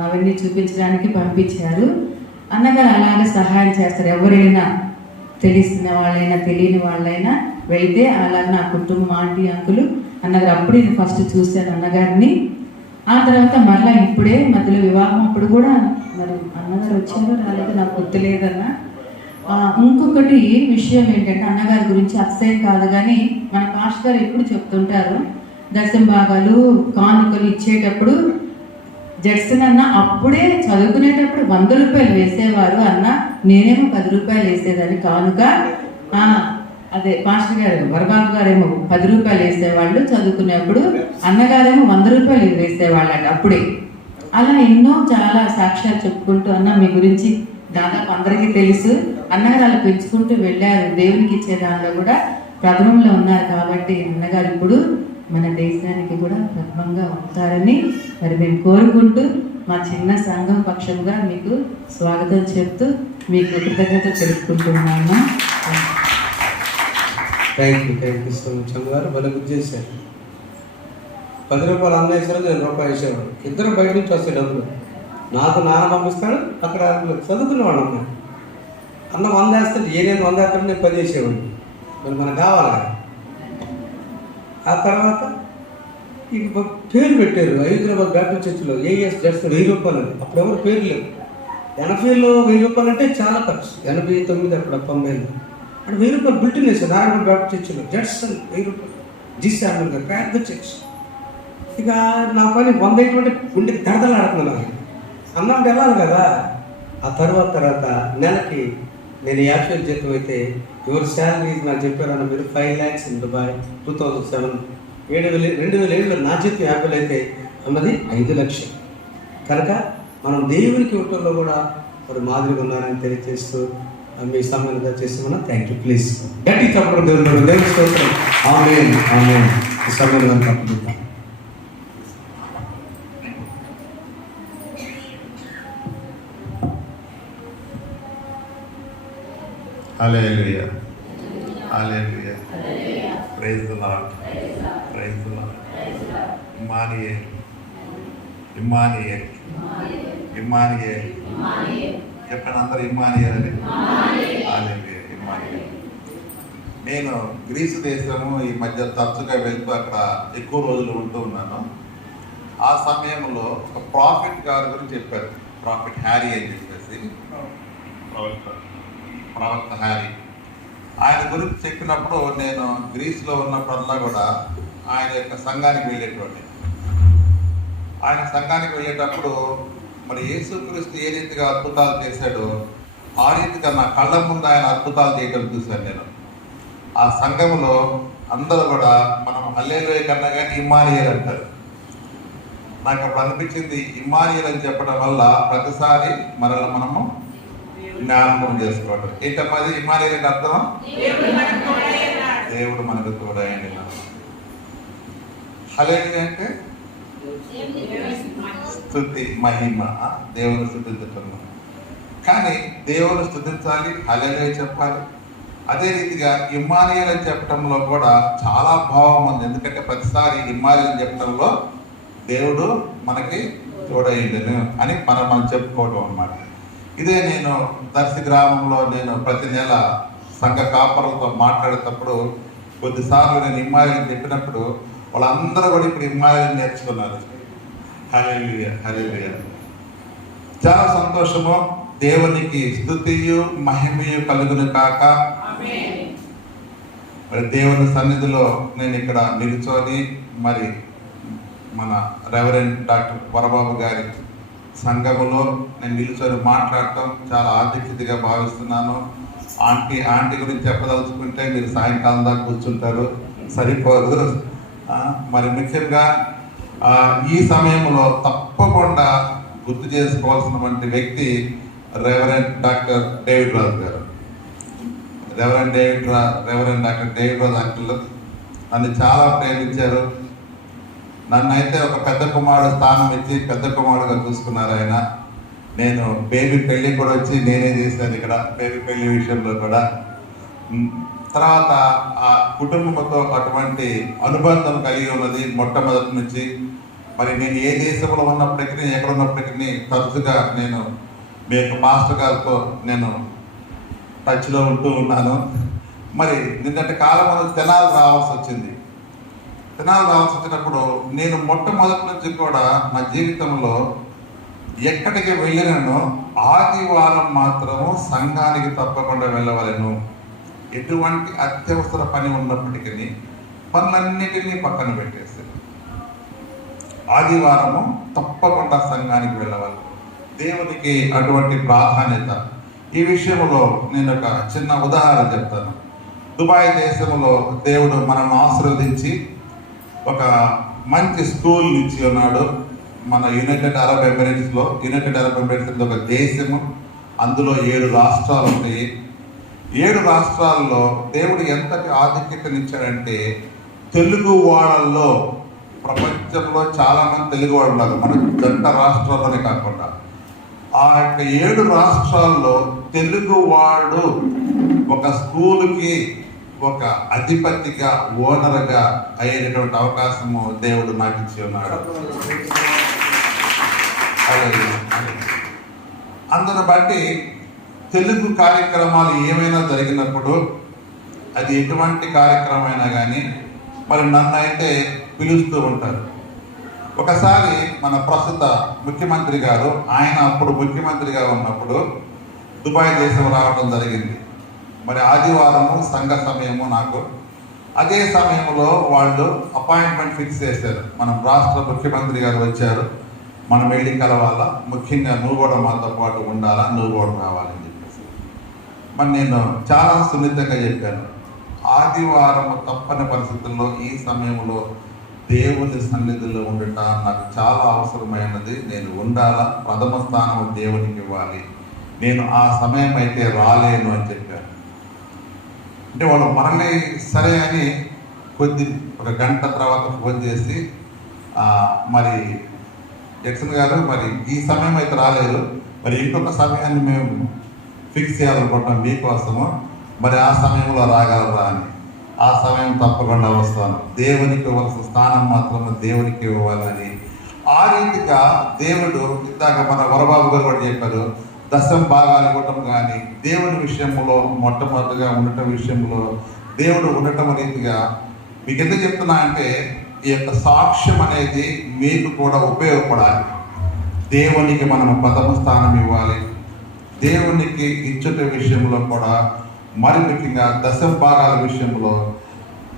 అవన్నీ చూపించడానికి పంపించారు. అన్నగారు అలాగే సహాయం చేస్తారు. ఎవరైనా తెలిసిన వాళ్ళైనా తెలియని వాళ్ళైనా వెళ్తే అలా నా కుటుంబం, ఆంటీ, అంకులు, అన్నగారు అప్పుడు నేను ఫస్ట్ చూశాను అన్నగారిని. ఆ తర్వాత మళ్ళీ ఇప్పుడే మధ్యలో వివాహం అప్పుడు కూడా మరి అన్నగారు వచ్చారో రాలేదో నాకు గుర్తులేదన్న. ఇంకొకటి విషయం ఏంటంటే అన్నగారి గురించి అసహ్యం కాదు, కానీ మన పాస్టర్ గారు ఎప్పుడు చెప్తుంటారు, దశం భాగాలు కానుకలు ఇచ్చేటప్పుడు జడ్సన్ అన్న అప్పుడే చదువుకునేటప్పుడు 100 రూపాయలు వేసేవారు అన్న, నేనేమో 10 రూపాయలు వేసేదాన్ని కానుక. అదే పాస్టర్ గారు వరబాబు గారేమో 10 రూపాయలు వేసేవాళ్ళు చదువుకునేప్పుడు, అన్నగారేమో 100 రూపాయలు వేసేవాళ్ళట అప్పుడే. అలా ఎన్నో చాలా సాక్ష్యాలు చెప్పుకుంటూ అన్న మీ గురించి దాదాపు అందరికీ తెలుసు. అన్నగారు అలా పెంచుకుంటూ వెళ్ళారు. దేవునికి ఇచ్చే దానిలో కూడా ప్రథమంలో ఉన్నారు. కాబట్టి అన్నగారు ఇప్పుడు మన దేశానికి కూడా ప్రథమంగా ఉంటారని మరి మేము కోరుకుంటూ మా చిన్న సంఘం పక్షంగా మీకు స్వాగతం చెప్తూ మీకు కృతజ్ఞత తెలుపుకుంటున్నాము. థ్యాంక్ యూ సో మచ్ అమ్మగారు. భలే గుర్తు చేశారు. 10 రూపాయలు అన్న వేసారు, నేను రూపాయలు వేసేవాడు. ఇద్దరు బయట నుంచి వస్తాయి డబ్బులు. నాకు నాన్న పంపిస్తాడు, అక్కడ చదువుకునేవాడు అన్న. అన్న 100 వేస్తాడు, నేను 100 వేస్తాడు, నేను 10 వేసేవాడు. మరి మనకు కావాలి. ఆ తర్వాత ఇక పేరు పెట్టారు హైదరాబాద్ బ్యాప్టిస్ట్ చర్చిలో ఏఎస్ జడ్సన్ 1000 రూపాయలు. అప్పుడు ఎవరు పేరు లేవు. 80లో 1000 రూపాయలు అంటే చాలా ఖర్చు. 89 అప్పుడు 90లో అక్కడ 1000 రూపాయలు బిల్టిన్ వేసారు నారాయణ బ్యాప్టిస్ట్ చర్చిలో. జడ్సన్ 1000 రూపాయలు జీసాములు గారు పెద్ద చర్చ్. ఇక నా పని 100 ఏంటంటే గుండెకి దడదలాడుతున్నాను. అన్నం వెళ్ళాలి కదా. ఆ తర్వాత నెలకి నేను 50,000 జీతం అయితే ఎవరి శాలరీ నాకు చెప్పారన్న మీరు 5 lakhs ఇన్ దుబాయ్ 2007. 2007లో నా జీతం 50,000 అయితే అన్నది 5 లక్షలు. కనుక మనం దేవునికి ఇవ్వటంలో కూడా మరి మాదిరిగా ఉన్నారని తెలియజేస్తూ మీ సమయంగా చేస్తున్నా. Thank you. ప్లీజ్ గట్టి తప్పడం దేవుని స్తోత్రం. ఆమేన్ ఆమేన్. ఈ సమయంలో తప్పకుండా Hallelujah. Hallelujah. Praise the Lord. Praise the Lord. Emmanuel. Emmanuel. Emmanuel. చెప్పండి అందరూ ఇమ్మానియల్ అని. నేను గ్రీసు దేశము ఈ మధ్య తరచుగా వెళ్తూ అక్కడ ఎక్కువ రోజులు ఉంటూ ఉన్నాను. ఆ సమయంలో ఒక ప్రాఫిట్ గారి గురించి చెప్పారు. ప్రాఫిట్ హ్యారీ అని చెప్పేసి ప్రవక్త హ్యారీ. ఆయన గురించి చెప్పినప్పుడు నేను గ్రీస్లో ఉన్నప్పుడల్లా కూడా ఆయన యొక్క సంఘానికి వెళ్ళేటోడిని. ఆయన సంఘానికి వెళ్ళేటప్పుడు మరి యేసుక్రీస్తు ఏ రీతిగా అద్భుతాలు చేశాడో ఆ రీతిగా నా కళ్ళ ముందు ఆయన అద్భుతాలు చేయడం చూశాను నేను. ఆ సంఘంలో అందరూ కూడా మనం హల్లెలూయా కన్నా కానీ ఇమ్మానుయేల్ అంటారు. నాకు అప్పుడు అనిపించింది, ఇమ్మానుయేల్ అని చెప్పడం వల్ల ప్రతిసారి మనము జ్ఞాపకం చేసుకోవడం. ఏంటమ్మా అది ఇమ్మానుయేల్ అంటే అర్థం? దేవుడు మనకు తోడైంది. హల్లెలూయా అంటే స్తుతి, మహిమ, దేవుని స్తుతించటం. కానీ దేవుని స్తుతించాలి, హల్లెలూయా చెప్పాలి. అదే రీతిగా ఇమ్మానుయేల్ అని చెప్పడంలో కూడా చాలా భావం ఉంది. ఎందుకంటే ప్రతిసారి ఇమ్మానుయేల్ అని చెప్పడంలో దేవుడు మనకి తోడైండను అని మనం చెప్పుకోవడం అన్నమాట. ఇదే నేను దర్శి గ్రామంలో నేను ప్రతి నెల సంఘ కాపరులతో మాట్లాడేటప్పుడు కొద్దిసార్లు నేను ఇమ్మానుయేల్ చెప్పినప్పుడు వాళ్ళందరూ కూడా ఇప్పుడు ఇమ్మానుయేల్ నేర్చుకున్నారు. హల్లెలూయా, హల్లెలూయా. చాలా సంతోషము. దేవునికి స్తుతియు మహిమయు కలుగును కాక. మరి దేవుని సన్నిధిలో నేను ఇక్కడ నిలుచొని మరి మన రెవరెండ్ డాక్టర్ వరబాబు గారి సంఘములో నేను నిలుచొని మాట్లాడటం చాలా ఆధిక్యతగా భావిస్తున్నాను. ఆంటీ గురించి చెప్పదలుచుకుంటే మీరు సాయంకాలం దాకా కూర్చుంటారు, సరిపోదు. మరి ముఖ్యంగా ఈ సమయంలో తప్పకుండా గుర్తు చేసుకోవాల్సినటువంటి వ్యక్తి రెవరెండ్ డాక్టర్ డేవిడ్ రాజు గారు. రెవరెండ్ డాక్టర్ డేవిడ్ రాజు అంకుల్ నన్ను చాలా ప్రేమించారు. నన్ను అయితే ఒక పెద్ద కుమారుడు స్థానం ఇచ్చి పెద్ద కుమారుడుగా చూసుకున్నారు ఆయన. నేను బేబీ పెళ్ళి కూడా వచ్చి నేనే చేశాను ఇక్కడ, బేబీ పెళ్లి విషయంలో కూడా. తర్వాత ఆ కుటుంబంతో అటువంటి అనుబంధం కలిగి ఉన్నది మొట్టమొదటి నుంచి. మరి నేను ఏ దేశంలో ఉన్నప్పటికీ ఎక్కడ ఉన్నప్పటికీ తరచుగా నేను మీ యొక్క మాస్టర్ గారితో నేను టచ్లో ఉంటూ ఉన్నాను. మరి నిన్నటి కాలం తెనాలి రావాల్సి వచ్చింది. తెనాలి రావాల్సి వచ్చినప్పుడు నేను మొట్టమొదటి నుంచి కూడా నా జీవితంలో ఎక్కడికి వెళ్ళినానో ఆదివారం మాత్రము సంఘానికి తప్పకుండా వెళ్ళవలను. ఎటువంటి అత్యవసర పని ఉన్నప్పటికీ పనులన్నిటినీ పక్కన పెట్టేసి ఆదివారము తప్పకుండా సంఘానికి వెళ్ళవాలి. దేవునికి అటువంటి ప్రాధాన్యత. ఈ విషయంలో నేను ఒక చిన్న ఉదాహరణ చెప్తాను. దుబాయ్ దేశంలో దేవుడు మనల్ని ఆశీర్వదించి ఒక మంచి స్కూల్ ఇచ్చి ఉన్నాడు. మన యునైటెడ్ అరబ్ ఎమిరేట్స్లో. యునైటెడ్ అరబ్ ఎమిరేట్స్ ఒక దేశము, అందులో 7 రాష్ట్రాలు ఉంటాయి. 7 రాష్ట్రాల్లో దేవుడు ఎంతటి ఆధిక్యతనిచ్చాడంటే తెలుగు వాళ్ళల్లో ప్రపంచంలో చాలా మంది తెలుగు వాళ్ళు ఉన్నారు, మన జంట రాష్ట్రాల్లోనే కాకుండా. ఆ యొక్క 7 రాష్ట్రాల్లో తెలుగు వాడు ఒక స్కూల్కి ఒక అధిపతిగా, ఓనర్గా అయ్యేటటువంటి అవకాశము దేవుడు నాకు ఇచ్చి ఉన్నాడు. అందును బట్టి తెలుగు కార్యక్రమాలు ఏమైనా జరిగినప్పుడు, అది ఎటువంటి కార్యక్రమం అయినా కానీ మరి నన్ను అయితే పిలుస్తూ ఉంటారు. ఒకసారి మన ప్రస్తుత ముఖ్యమంత్రి గారు, ఆయన అప్పుడు ముఖ్యమంత్రిగా ఉన్నప్పుడు దుబాయ్ దేశం రావడం జరిగింది. మరి ఆదివారము సంఘ సమయము నాకు. అదే సమయంలో వాళ్ళు అపాయింట్మెంట్ ఫిక్స్ చేశారు. మన రాష్ట్ర ముఖ్యమంత్రి గారు వచ్చారు, మనం వెళ్ళి కలవాలా, ముఖ్యంగా నువ్వు కూడా మాతో పాటు ఉండాలా, నువ్వు కూడా రావాలని చెప్పేసి. మరి నేను చాలా సున్నితంగా చెప్పాను, ఆదివారం తప్పని పరిస్థితుల్లో ఈ సమయంలో దేవుని సన్నిధిలో ఉండటం నాకు చాలా అవసరమైనది. నేను ఉండాలా, ప్రథమ స్థానం దేవునికి ఇవ్వాలి. నేను ఆ సమయం అయితే రాలేను అని చెప్పాను. అంటే వాళ్ళు మరలే సరే అని ఒక గంట తర్వాత ఫోన్ చేసి మరి జక్సన్ గారు మరి ఈ సమయం అయితే రాలేదు, మరి ఇంకొక సమయాన్ని మేము ఫిక్స్ చేయాలనుకుంటాం మీకోసము, మరి ఆ సమయంలో రాగలరా అని. ఆ సమయం తప్పకుండా వస్తాను. దేవునికి ఇవ్వాల్సిన స్థానం మాత్రం దేవునికి ఇవ్వాలని. ఆ రీతిగా దేవుడు, ఇందాక మన వరబాబు గారు కూడా చెప్పారు, దశం భాగాలు ఇవ్వటం కానీ, దేవుని విషయంలో మొట్టమొదటిగా ఉండటం విషయంలో దేవుడు ఉండటం రీతిగా మీకు ఎందుకు చెప్తున్నా అంటే ఈ యొక్క సాక్ష్యం అనేది మీకు కూడా ఉపయోగపడాలి. దేవునికి మనం ప్రథమ స్థానం ఇవ్వాలి. దేవునికి ఇచ్చుట విషయంలో కూడా మరి ముఖ్యంగా దశభాగాల విషయంలో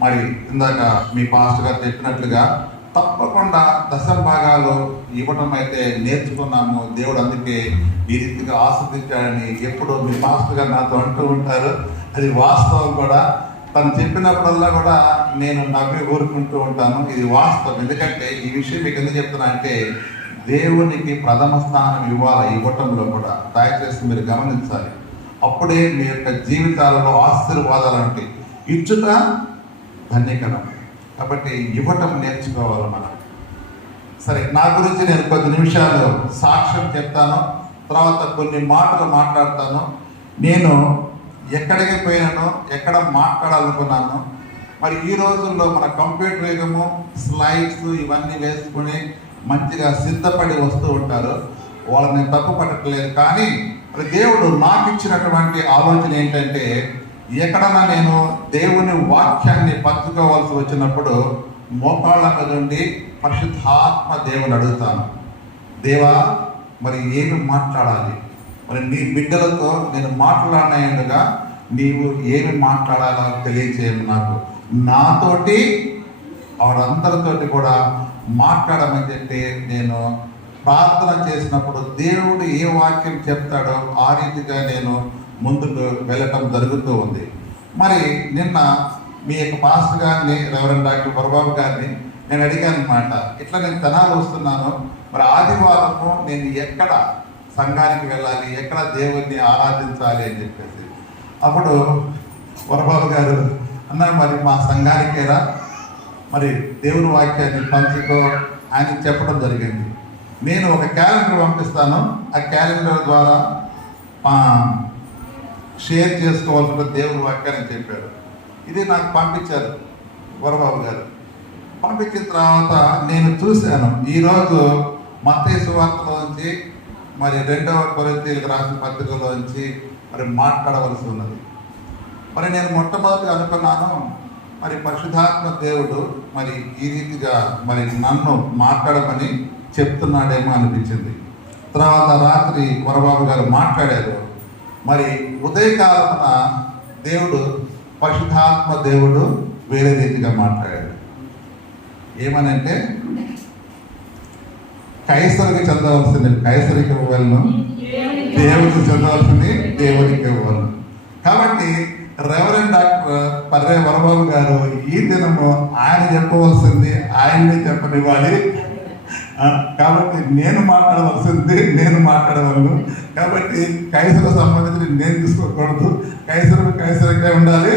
మరి ఇందాక మీ పాస్టర్ గారు చెప్పినట్లుగా తప్పకుండా దశభాగాలు ఇవ్వటం అయితే నేర్చుకున్నాము. దేవుడు అందుకే ఈ రీతిగా ఆస్వాదించాడని ఎప్పుడు మీ పాస్టర్ గారు నాతో అంటూ ఉంటారు. అది వాస్తవం కూడా. తను చెప్పినప్పుడల్లా కూడా నేను నవ్వి ఊరుకుంటూ ఉంటాను. ఇది వాస్తవం. ఎందుకంటే ఈ విషయం మీకు ఎందుకు చెప్తున్నా అంటే దేవునికి ప్రథమ స్థానం ఇవ్వటంలో కూడా దయచేసి మీరు గమనించాలి. అప్పుడే మీ యొక్క జీవితాలలో ఆశీర్వాదాలు ఉంటాయి. ఇచ్చుట ధన్యకరం. కాబట్టి ఇవ్వటం నేర్చుకోవాలి మనం. సరే, నా గురించి నేను కొద్ది నిమిషాలు సాక్ష్యం చెప్తాను, తర్వాత కొన్ని మాటలు మాట్లాడతాను. నేను ఎక్కడికి పోయినానో, ఎక్కడ మాట్లాడాలనుకున్నాను. మరి ఈ రోజుల్లో మన కంప్యూటర్ యుగము, స్లైడ్స్ ఇవన్నీ వేసుకుని మంచిగా సిద్ధపడి వస్తూ ఉంటారు. వాళ్ళని నేను తప్పు పట్టట్లేదు. కానీ మరి దేవుడు నాకు ఇచ్చినటువంటి ఆలోచన ఏంటంటే ఎక్కడన్నా నేను దేవుని వాక్యాన్ని పంచుకోవాల్సి వచ్చినప్పుడు మోకాళ్ళ మీద ఉండి పరిశుద్ధాత్మ దేవుని అడుగుతాను. దేవా, మరి ఏమి మాట్లాడాలి? మరి నీ బిడ్డలతో నేను మాట్లాడినగా నీవు ఏమి మాట్లాడాలో తెలియచేయము. నాకు నాతోటి వారందరితోటి కూడా మాట్లాడమని చెప్పి నేను ప్రార్థన చేసినప్పుడు దేవుడు ఏ వాక్యం చెప్తాడో ఆ రీతిగా నేను ముందుకు వెళ్ళటం జరుగుతూ ఉంది. మరి నిన్న మీ యొక్క పాస్టర్ గారిని, రెవరెండ్ డాక్టర్ వరబాబు గారిని నేను అడిగాను అనమాట. ఇట్లా నేను తెనాలి వస్తున్నాను, మరి ఆదివారము నేను ఎక్కడ సంఘానికి వెళ్ళాలి, ఎక్కడ దేవుడిని ఆరాధించాలి అని చెప్పేసి. అప్పుడు వరబాబు గారు అన్నారు, మరి మా సంఘానికేరా, మరి దేవుని వాక్యాన్ని పంచుకో ఆయన చెప్పడం జరిగింది. నేను ఒక క్యాలెండర్ పంపిస్తాను, ఆ క్యాలెండర్ ద్వారా షేర్ చేసుకోవాల్సిన దేవుని వాక్యాన్ని చెప్పారు. ఇది నాకు పంపించారు వరబాబు గారు. పంపించిన తర్వాత నేను చూశాను, ఈరోజు మత్తయి సువార్తలోంచి మరి 2వ కొరింథీయులకు రాసిన పత్రికలోంచి మరి మాట్లాడవలసి ఉన్నది. మరి నేను మొట్టమొదటి అనుకున్నాను, మరి పరిశుద్ధాత్మ దేవుడు మరి ఈ రీతిగా మరి నన్ను మాట్లాడమని చెప్తున్నాడేమో అనిపించింది. తర్వాత రాత్రి వరబాబు గారు మాట్లాడారు. మరి ఉదయకాలమున దేవుడు, పరిశుద్ధాత్మ దేవుడు వేరే రీతిగా మాట్లాడాడు. ఏమనంటే కైసరికి చెందవలసింది కైసరికి ఇవ్వగలను, దేవుడికి చెందవలసింది దేవుడికి ఇవ్వగలను. కాబట్టి రెవరెండ్ డాక్టర్ పర్రే వరబాబు గారు ఈ దినము ఆయన చెప్పవలసింది ఆయన్ని చెప్పనివ్వాలి. కాబట్టి నేను మాట్లాడవలసింది నేను మాట్లాడవలను. కాబట్టి కైసరు సంబంధించి నేను తీసుకోకూడదు. కైసరికే ఉండాలి,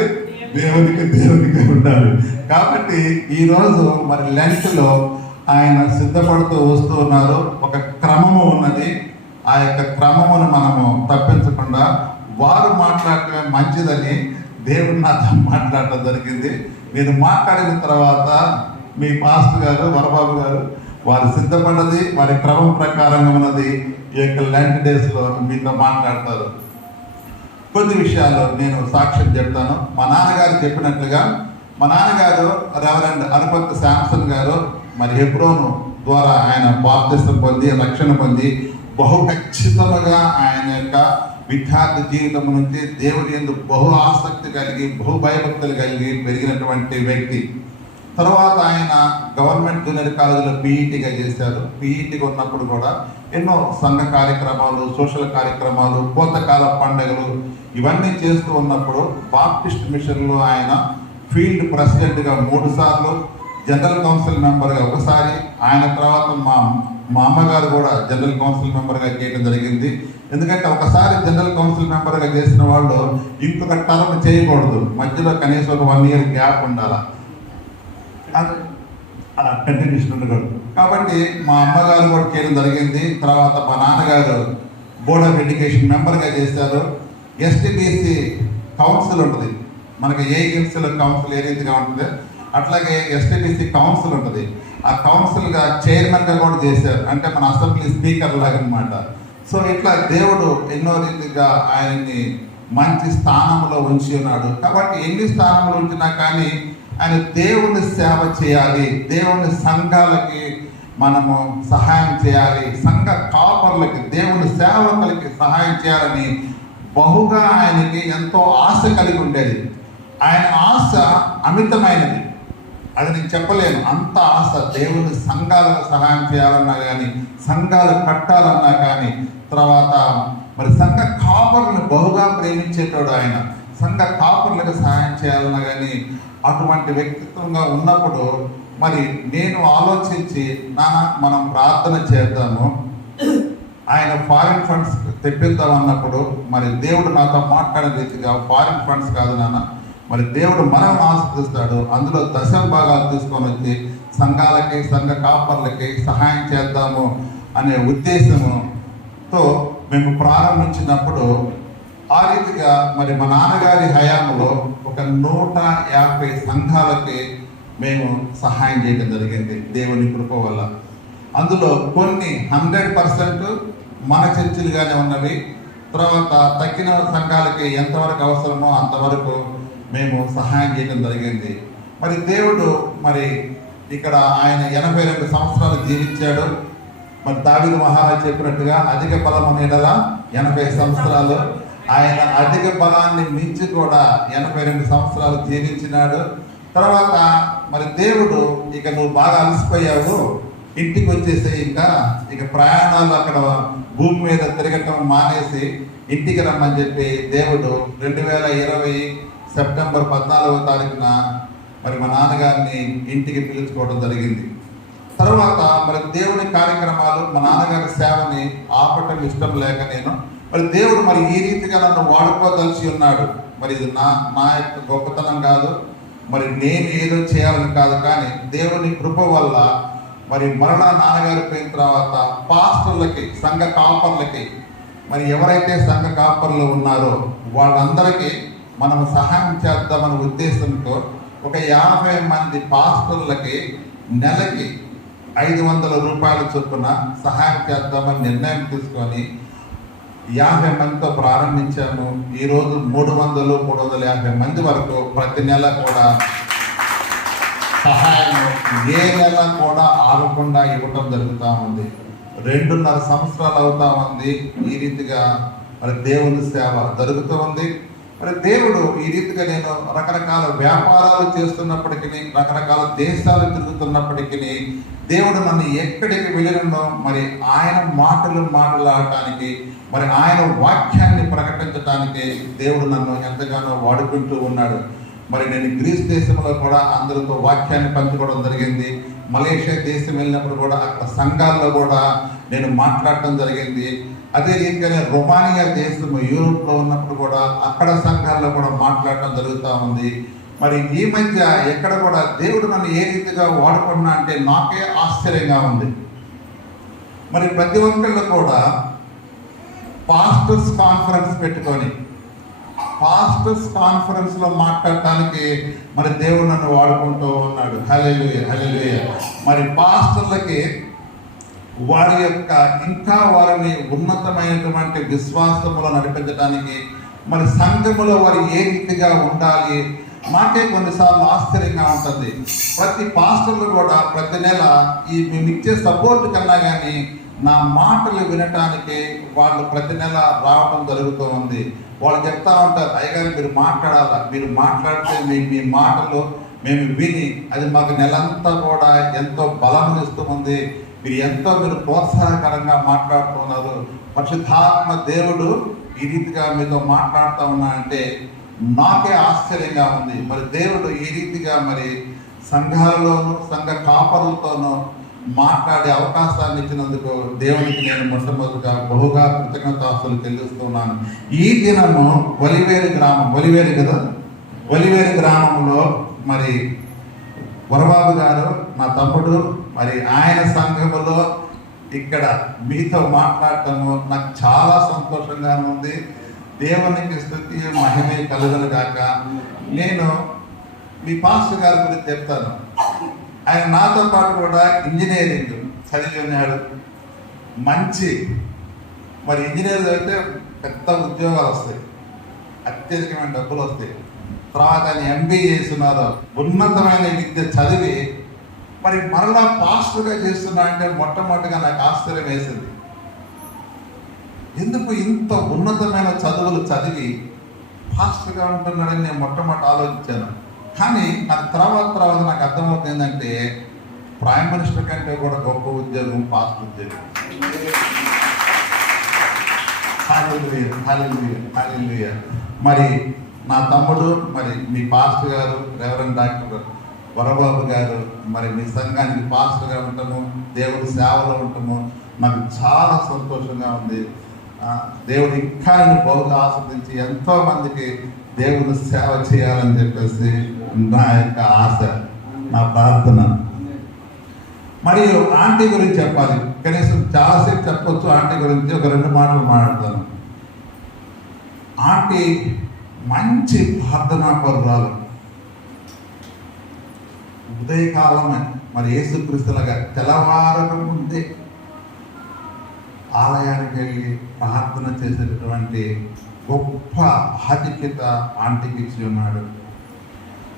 దేవునికి ఉండాలి. కాబట్టి ఈరోజు మరి లెంట్లో ఆయన సిద్ధపడుతూ వస్తూ ఉన్నారు. ఒక క్రమము ఉన్నది. ఆ యొక్క క్రమమును మనము తప్పించకుండా వారు మాట్లాడటమే మంచిదని దేవుడు నాతో మాట్లాడటం జరిగింది. నేను మాట్లాడిన తర్వాత మీ పాస్టర్ గారు వరబాబు గారు వారు సిద్ధపడ్డది వారి క్రమం ప్రకారంగా ఉన్నది. ఈ యొక్క లెంట్ డేస్లో మీతో మాట్లాడతారు. కొద్ది విషయాలు నేను సాక్ష్యం చెప్తాను. మా నాన్నగారు చెప్పినట్లుగా, మా నాన్నగారు రెవరెండ్ అనుపత్ శాంసన్ గారు మరి హెబ్రోను ద్వారా ఆయన బాప్తిసం పొంది రక్షణ పొంది బహు ఖచ్చితంగా ఆయన యొక్క విద్యార్థి జీవితం నుంచి దేవుడి యందు బహు ఆసక్తి కలిగి బహు భయభక్తులు కలిగి పెరిగినటువంటి వ్యక్తి. తర్వాత ఆయన గవర్నమెంట్ జూనియర్ కాలేజీలో పీఈటీగా చేశారు. పీఈటీగా ఉన్నప్పుడు కూడా ఎన్నో సంఘ కార్యక్రమాలు, సోషల్ కార్యక్రమాలు, కోతకాల పండుగలు ఇవన్నీ చేస్తూ ఉన్నప్పుడు బాప్టిస్ట్ మిషన్లో ఆయన ఫీల్డ్ ప్రెసిడెంట్గా 3 సార్లు, జనరల్ కౌన్సిల్ మెంబర్గా ఒకసారి, ఆయన తర్వాత మా అమ్మగారు కూడా జనరల్ కౌన్సిల్ మెంబర్గా చేయడం జరిగింది. ఎందుకంటే ఒకసారి జనరల్ కౌన్సిల్ మెంబర్గా చేసిన వాళ్ళు ఇంకొక టర్మ్ చేయకూడదు, మధ్యలో కనీసం ఒక 1 year గ్యాప్ ఉండాలి, అలా కంటిన్యూషన్ ఉండకూడదు. కాబట్టి మా అమ్మగారు కూడా చేయడం జరిగింది. తర్వాత మా నాన్నగారు బోర్డ్ ఆఫ్ ఎడ్యుకేషన్ మెంబర్గా చేశారు. ఎస్టీబీసీ కౌన్సిల్ ఉంటుంది, మనకి ఏఎంసీలో కౌన్సిల్ ఏ రీతిగా ఉంటుంది అట్లాగే ఎస్టీబీసీ కౌన్సిల్ ఉంటుంది. ఆ కౌన్సిల్గా చైర్మన్గా కూడా చేశారు, అంటే మన అసెంబ్లీ స్పీకర్ లాగా అనమాట. సో ఇట్లా దేవుడు ఎన్నో రీతిగా ఆయన్ని మంచి స్థానంలో ఉంచి ఉన్నాడు. కాబట్టి ఎన్ని స్థానంలో ఉంచినా కానీ ఆయన దేవుని సేవ చేయాలి, దేవుని సంఘాలకి మనము సహాయం చేయాలి, సంఘ కాపర్లకి, దేవుని సేవకులకి సహాయం చేయాలని బహుగా ఆయనకి ఎంతో ఆశ కలిగి ఉండేది. ఆయన ఆశ అమితమైనది, అది నేను చెప్పలేను. అంత ఆశ దేవుని సంఘాలకు సహాయం చేయాలన్నా కానీ, సంఘాలు కట్టాలన్నా కానీ, తర్వాత మరి సంఘ కాపర్లను బహుగా ప్రేమించేటోడు ఆయన. సంఘ కాపర్లకు సహాయం చేయాలన్నా కానీ అటువంటి వ్యక్తిత్వంగా ఉన్నప్పుడు మరి నేను ఆలోచించి మనం ప్రార్థన చేద్దాము, ఆయన ఫారిన్ ఫండ్స్ తెప్పిద్దాం అన్నప్పుడు మరి దేవుడు నాతో మాట్లాడిన రీతిగా ఫారిన్ ఫండ్స్ కాదు నాన్న, మరి దేవుడు మనం ఆశిస్తాడు, అందులో దశభాగాలు తీసుకొని వచ్చి సంఘాలకి సంఘ కాపర్లకి సహాయం చేద్దాము అనే ఉద్దేశంతో మేము ప్రారంభించినప్పుడు ఆ రీతిగా మరి మా నాన్నగారి హయాంలో ఒక 150 సంఘాలకి మేము సహాయం చేయడం జరిగింది దేవుని కృప వల్ల. అందులో కొన్ని 100% మన చర్చిలుగానే ఉన్నవి. తర్వాత తక్కిన సంఘాలకి ఎంతవరకు అవసరమో అంతవరకు మేము సహాయం చేయడం జరిగింది. మరి దేవుడు మరి ఇక్కడ ఆయన 82 సంవత్సరాలు జీవించాడు. మరి దావీదు మహారాజు చెప్పినట్టుగా అధిక బలం అనేలా 80 సంవత్సరాలు, ఆయన అధిక బలాన్ని మించి కూడా 82 సంవత్సరాలు జీవించినాడు. తర్వాత మరి దేవుడు ఇక నువ్వు బాగా అలసిపోయావు, ఇంటికి వచ్చేసి ఇక ప్రయాణాలు అక్కడ భూమి మీద తిరగటం మానేసి ఇంటికి రమ్మని చెప్పి దేవుడు 2020 సెప్టెంబర్ 14వ తారీఖున మరి మా నాన్నగారిని ఇంటికి పిలుచుకోవడం జరిగింది. తర్వాత మరి దేవుని కార్యక్రమాలు, మా నాన్నగారి సేవని ఆపటం ఇష్టం లేక నేను మరి దేవుడు మరి ఈ రీతిగా నన్ను వాడుకోదలిచి ఉన్నాడు. మరి ఇది నా యొక్క గొప్పతనం కాదు, మరి నేను ఏదో చేయాలని కాదు, కానీ దేవుని కృప వల్ల మరి మరలా నాన్నగారు పోయిన తర్వాత పాస్టర్లకి, సంఘ కాపర్లకి, మరి ఎవరైతే సంఘ కాపర్లు ఉన్నారో వాళ్ళందరికీ మనం సహాయం చేద్దామనే ఉద్దేశంతో ఒక 50 మంది పాస్టర్లకి నెలకి 500 రూపాయల చొప్పున సహాయం చేద్దామని నిర్ణయం తీసుకొని 50 మందితో ప్రారంభించాము. ఈరోజు 300-350 మంది వరకు ప్రతి నెల కూడా సహాయం ఏ నెల కూడా ఆగకుండా ఇవ్వటం జరుగుతూ ఉంది. 2.5 సంవత్సరాలు అవుతా ఉంది ఈ రీతిగా మరి దేవుని సేవ జరుగుతూ ఉంది. మరి దేవుడు ఈ రీతిగా నేను రకరకాల వ్యాపారాలు చేస్తున్నప్పటికీ, రకరకాల దేశాలు తిరుగుతున్నప్పటికీ దేవుడు నన్ను ఎక్కడికి వెళ్ళినో మరి ఆయన మాటలు మాట్లాడటానికి, మరి ఆయన వాక్యాన్ని ప్రకటించడానికి దేవుడు నన్ను ఎంతగానో వాడుకుంటూ ఉన్నాడు. మరి నేను గ్రీస్ దేశంలో కూడా అందరితో వాక్యాన్ని పంచుకోవడం జరిగింది. మలేషియా దేశం వెళ్ళినప్పుడు కూడా అక్కడ సంఘాల్లో కూడా నేను మాట్లాడటం జరిగింది. అదే రీతిగానే రొమానియా దేశం యూరోప్లో ఉన్నప్పుడు కూడా అక్కడ సంఘాల్లో కూడా మాట్లాడటం జరుగుతూ ఉంది. మరి ఈ మధ్య ఎక్కడ కూడా దేవుడు నన్ను ఏ రీతిగా వాడుకున్నా అంటే నాకే ఆశ్చర్యంగా ఉంది. మరి ప్రతి ఒక్కళ్ళు కూడా పాస్టర్స్ కాన్ఫరెన్స్ పెట్టుకొని పాస్టర్స్ కాన్ఫరెన్స్లో మాట్లాడటానికి మరి దేవుడు నన్ను వాడుకుంటూ ఉన్నాడు. హల్లెలూయా, హల్లెలూయా. మరి పాస్టర్లకి వారి యొక్క ఇంకా వారిని ఉన్నతమైనటువంటి విశ్వాసములో నడిపించడానికి, మరి సంఘములో వారు ఏ రీతిగా ఉండాలి, మాకే కొన్నిసార్లు ఆశ్చర్యంగా ఉంటుంది. ప్రతి పాస్టర్లు కూడా ప్రతి నెల ఈ మేము ఇచ్చే సపోర్ట్ కన్నా కానీ నా మాటలు వినటానికి వాళ్ళు ప్రతి నెల రావడం జరుగుతూ ఉంది. వాళ్ళు చెప్తా ఉంటారు, అయ్యగారు మీరు మాట్లాడాలా, మీరు మాట్లాడితే మీ మాటలు మేము విని అది మాకు నెలంతా కూడా ఎంతో బలం ఇస్తుంది, మీరు ప్రోత్సాహకరంగా మాట్లాడుతున్నారు, పరిశుద్ధాత్మ దేవుడు ఈ రీతిగా మీతో మాట్లాడుతూ ఉన్నా అంటే నాకే ఆశ్చర్యంగా ఉంది. మరి దేవుడు ఈ రీతిగా మరి సంఘాలలోనూ సంఘ కాపరులతోనూ మాట్లాడే అవకాశాన్ని ఇచ్చినందుకు దేవునికి నేను మొట్టమొదటిగా బహుగా కృతజ్ఞతాస్తులు చెల్లిస్తున్నాను. ఈ దినము ఒలివేరు గ్రామం, ఒలివేరు కదా, ఒలివేరు గ్రామంలో మరి వరబాబు గారు నా తమ్ముడు, మరి ఆయన సంఘములో ఇక్కడ మీతో మాట్లాడటము నాకు చాలా సంతోషంగా ఉంది. దేవునికి స్తుతి మహిమే కలుగును గాక. నేను మీ పాస్టర్ గారి గురించి చెప్తాను. ఆయన నాతో పాటు కూడా ఇంజనీరింగ్ చదివి ఉన్నాడు. మంచి మరి ఇంజనీర్ అయితే పెద్ద ఉద్యోగాలు వస్తాయి. అత్యధికమైన డబ్బులు వస్తాయి. తర్వాత ఆయన MBA చేస్తున్నారు, ఉన్నతమైన విద్య చదివి మరి మరలా పాస్టర్గా చేస్తున్నా అంటే మొట్టమొదటిగా నాకు ఆశ్చర్యం వేసింది. ఎందుకు ఇంత ఉన్నతమైన చదువులు చదివి పాస్టర్గా ఉంటున్నాడని నేను మొట్టమొదటి ఆలోచించాను. కానీ నాకు తర్వాత నాకు అర్థమవుతుంది ఏంటంటే ప్రైమ్ మినిస్టర్ కంటే కూడా గొప్ప ఉద్యోగం పాస్టర్ ఉద్యోగం. హల్లెలూయా, హల్లెలూయా, హల్లెలూయా. మరి నా తమ్ముడు, మరి మీ పాస్టర్ గారు రెవరెండ్ డాక్టర్ వరబాబు గారు, మరి మీ సంఘానికి పాస్టర్గా ఉంటాము, దేవుడి సేవలో ఉంటాము. నాకు చాలా సంతోషంగా ఉంది. దేవుడు ఇంకా ఆయన బహుగా ఆస్వాదించి ఎంతో మందికి దేవుని సేవ చేయాలని చెప్పేసి నా యొక్క ఆశ, నా ప్రార్థన. మరియు ఆంటీ గురించి చెప్పాలి, కనీసం చాలాసేపు చెప్పొచ్చు. ఆంటీ గురించి ఒక 2 మాటలు మాట్లాడతాను. ఆంటీ మంచి ప్రార్థనా పరురాలు. ఉదయకాలం మరి యేసుక్రీస్తులాగా తెల్లవారక ముందే ఆలయానికి వెళ్ళి ప్రార్థన చేసేటటువంటి గొప్ప ఆధిక్యత ఆంటీకి ఇచ్చి ఉన్నాడు.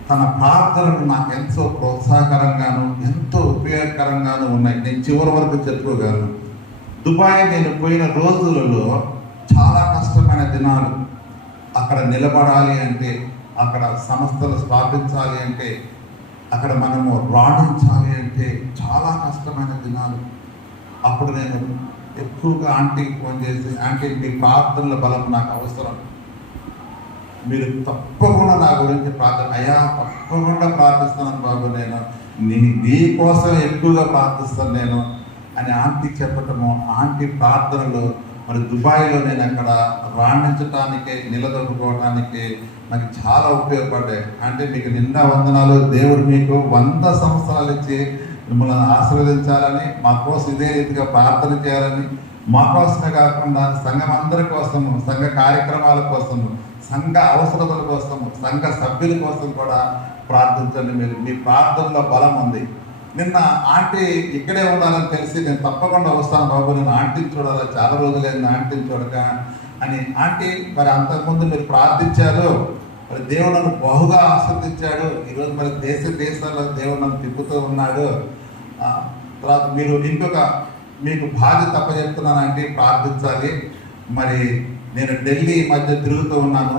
తన ప్రార్థనలు నాకు ఎంతో ప్రోత్సాహకరంగాను ఎంతో ఉపయోగకరంగాను ఉన్నాయి. నేను చివరి వరకు చెప్పుకోగలను. దుబాయ్ నేను పోయిన రోజులలో చాలా కష్టమైన దినాలు. అక్కడ నిలబడాలి అంటే, అక్కడ సంస్థలు స్థాపించాలి అంటే, అక్కడ మనము రాణించాలి అంటే చాలా కష్టమైన దినాలు. అప్పుడు నేను ఎక్కువగా ఆంటీకి ఫోన్ చేసి, ఆంటీ మీ ప్రార్థనల బలం నాకు అవసరం, మీరు తప్పకుండా నా గురించి అయ్యా తప్పకుండా ప్రార్థిస్తున్నాను బాబు, నేను నీ కోసం ఎక్కువగా ప్రార్థిస్తాను నేను అని ఆంటీకి చెప్పటము. ఆంటీ ప్రార్థనలు మరి దుబాయ్లో నేను అక్కడ రాణించటానికి, నిలదొక్కుకోవటానికి నాకు చాలా ఉపయోగపడ్డాయి. అంటే మీకు నిండా వందనాలు. దేవుడు మీకు 100 సంవత్సరాలు ఇచ్చి మిమ్మల్ని ఆశీర్వదించాలని, మా కోసం ఇదే రీతిగా ప్రార్థన చేయాలని, మా కోసమే కాకుండా సంఘం అందరి కోసము, సంఘ కార్యక్రమాల కోసము, సంఘ అవసరతల కోసము, సంఘ సభ్యుల కోసం కూడా ప్రార్థించండి. మీరు మీ ప్రార్థనలో బలం ఉంది. నిన్న ఆంటీ ఇక్కడే ఉండాలని తెలిసి నేను తప్పకుండా వస్తాను బాబు, నేను ఆంటీని చూడాలి, చాలా రోజులైంది ఆంటీని చూడక అని. ఆంటీ మరి అంతకుముందు మీరు ప్రార్థించారు, మరి దేవుడు నన్ను బహుగా ఆస్వాదించాడు. ఈరోజు మరి దేశాల్లో దేవుడు నన్ను తిప్పుతూ ఉన్నాడు. తర్వాత మీరు ఇంకొక మీకు బాధ్యత తప్పచెప్తున్నాను అంటే ప్రార్థించాలి. మరి నేను ఢిల్లీ మధ్య తిరుగుతూ ఉన్నాను.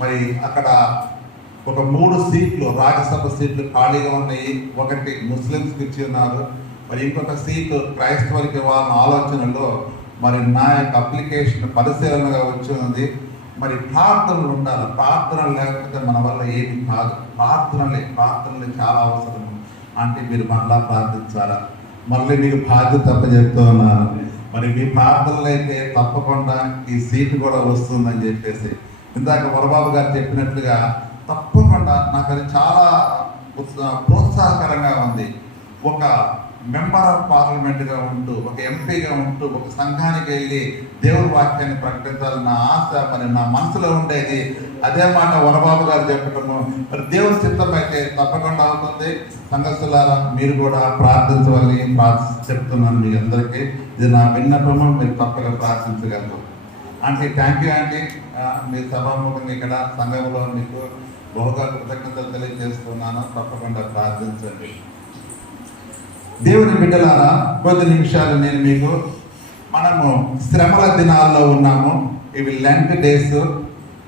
మరి అక్కడ ఒక 3 సీట్లు, రాజ్యసభ సీట్లు ఖాళీగా ఉన్నాయి. ఒకటి ముస్లిమ్స్కి ఇచ్చి ఉన్నారు, మరి ఇంకొక సీటు క్రైస్తవులకి ఇవ్వాలన్న ఆలోచనలో మరి నా యొక్క అప్లికేషన్ పరిశీలనగా వచ్చి ఉంది. మరి ప్రార్థనలు ఉండాలి. ప్రార్థనలు లేకపోతే మన వల్ల ఏమి కాదు. ప్రార్థనలు చాలా అవసరం. అంటే మీరు మళ్ళా ప్రార్థించాలా. మళ్ళీ మీకు బాధ్యత తప్పచెప్తూ ఉన్నాను. మరి మీ ప్రార్థనలు అయితే తప్పకుండా ఈ సీటు కూడా వస్తుందని చెప్పేసి ఇందాక వరబాబు గారు చెప్పినట్లుగా తప్పకుండా నాకు అది చాలా ప్రోత్సాహకరంగా ఉంది. ఒక మెంబర్ ఆఫ్ పార్లమెంట్గా ఉంటూ, ఒక ఎంపీగా ఉంటూ, ఒక సంఘానికి వెళ్ళి దేవుడి వాక్యాన్ని ప్రకటించాలన్న ఆశ మరి నా మనసులో ఉండేది. అదే మాట వరబాబు గారు చెప్పటము. మరి దేవుడి చిత్తం అయితే తప్పకుండా అవుతుంది. సంఘస్థులారా మీరు కూడా ప్రార్థించవాలని చెప్తున్నాను మీ అందరికీ. ఇది నా విన్నపము, మీరు తప్పగా ప్రార్థించగలరు. Aunty thank you aunty. మీ సభాముఖంగా ఇక్కడ సంఘంలో మీకు బహుగా కృతజ్ఞతలు తెలియజేస్తున్నాను. తప్పకుండా ప్రార్థించండి. దేవుని బిడ్డలారా, కొద్ది నిమిషాలు నేను మీకు, మనము శ్రమల దినాల్లో ఉన్నాము. ఇవి లెంట్ డేస్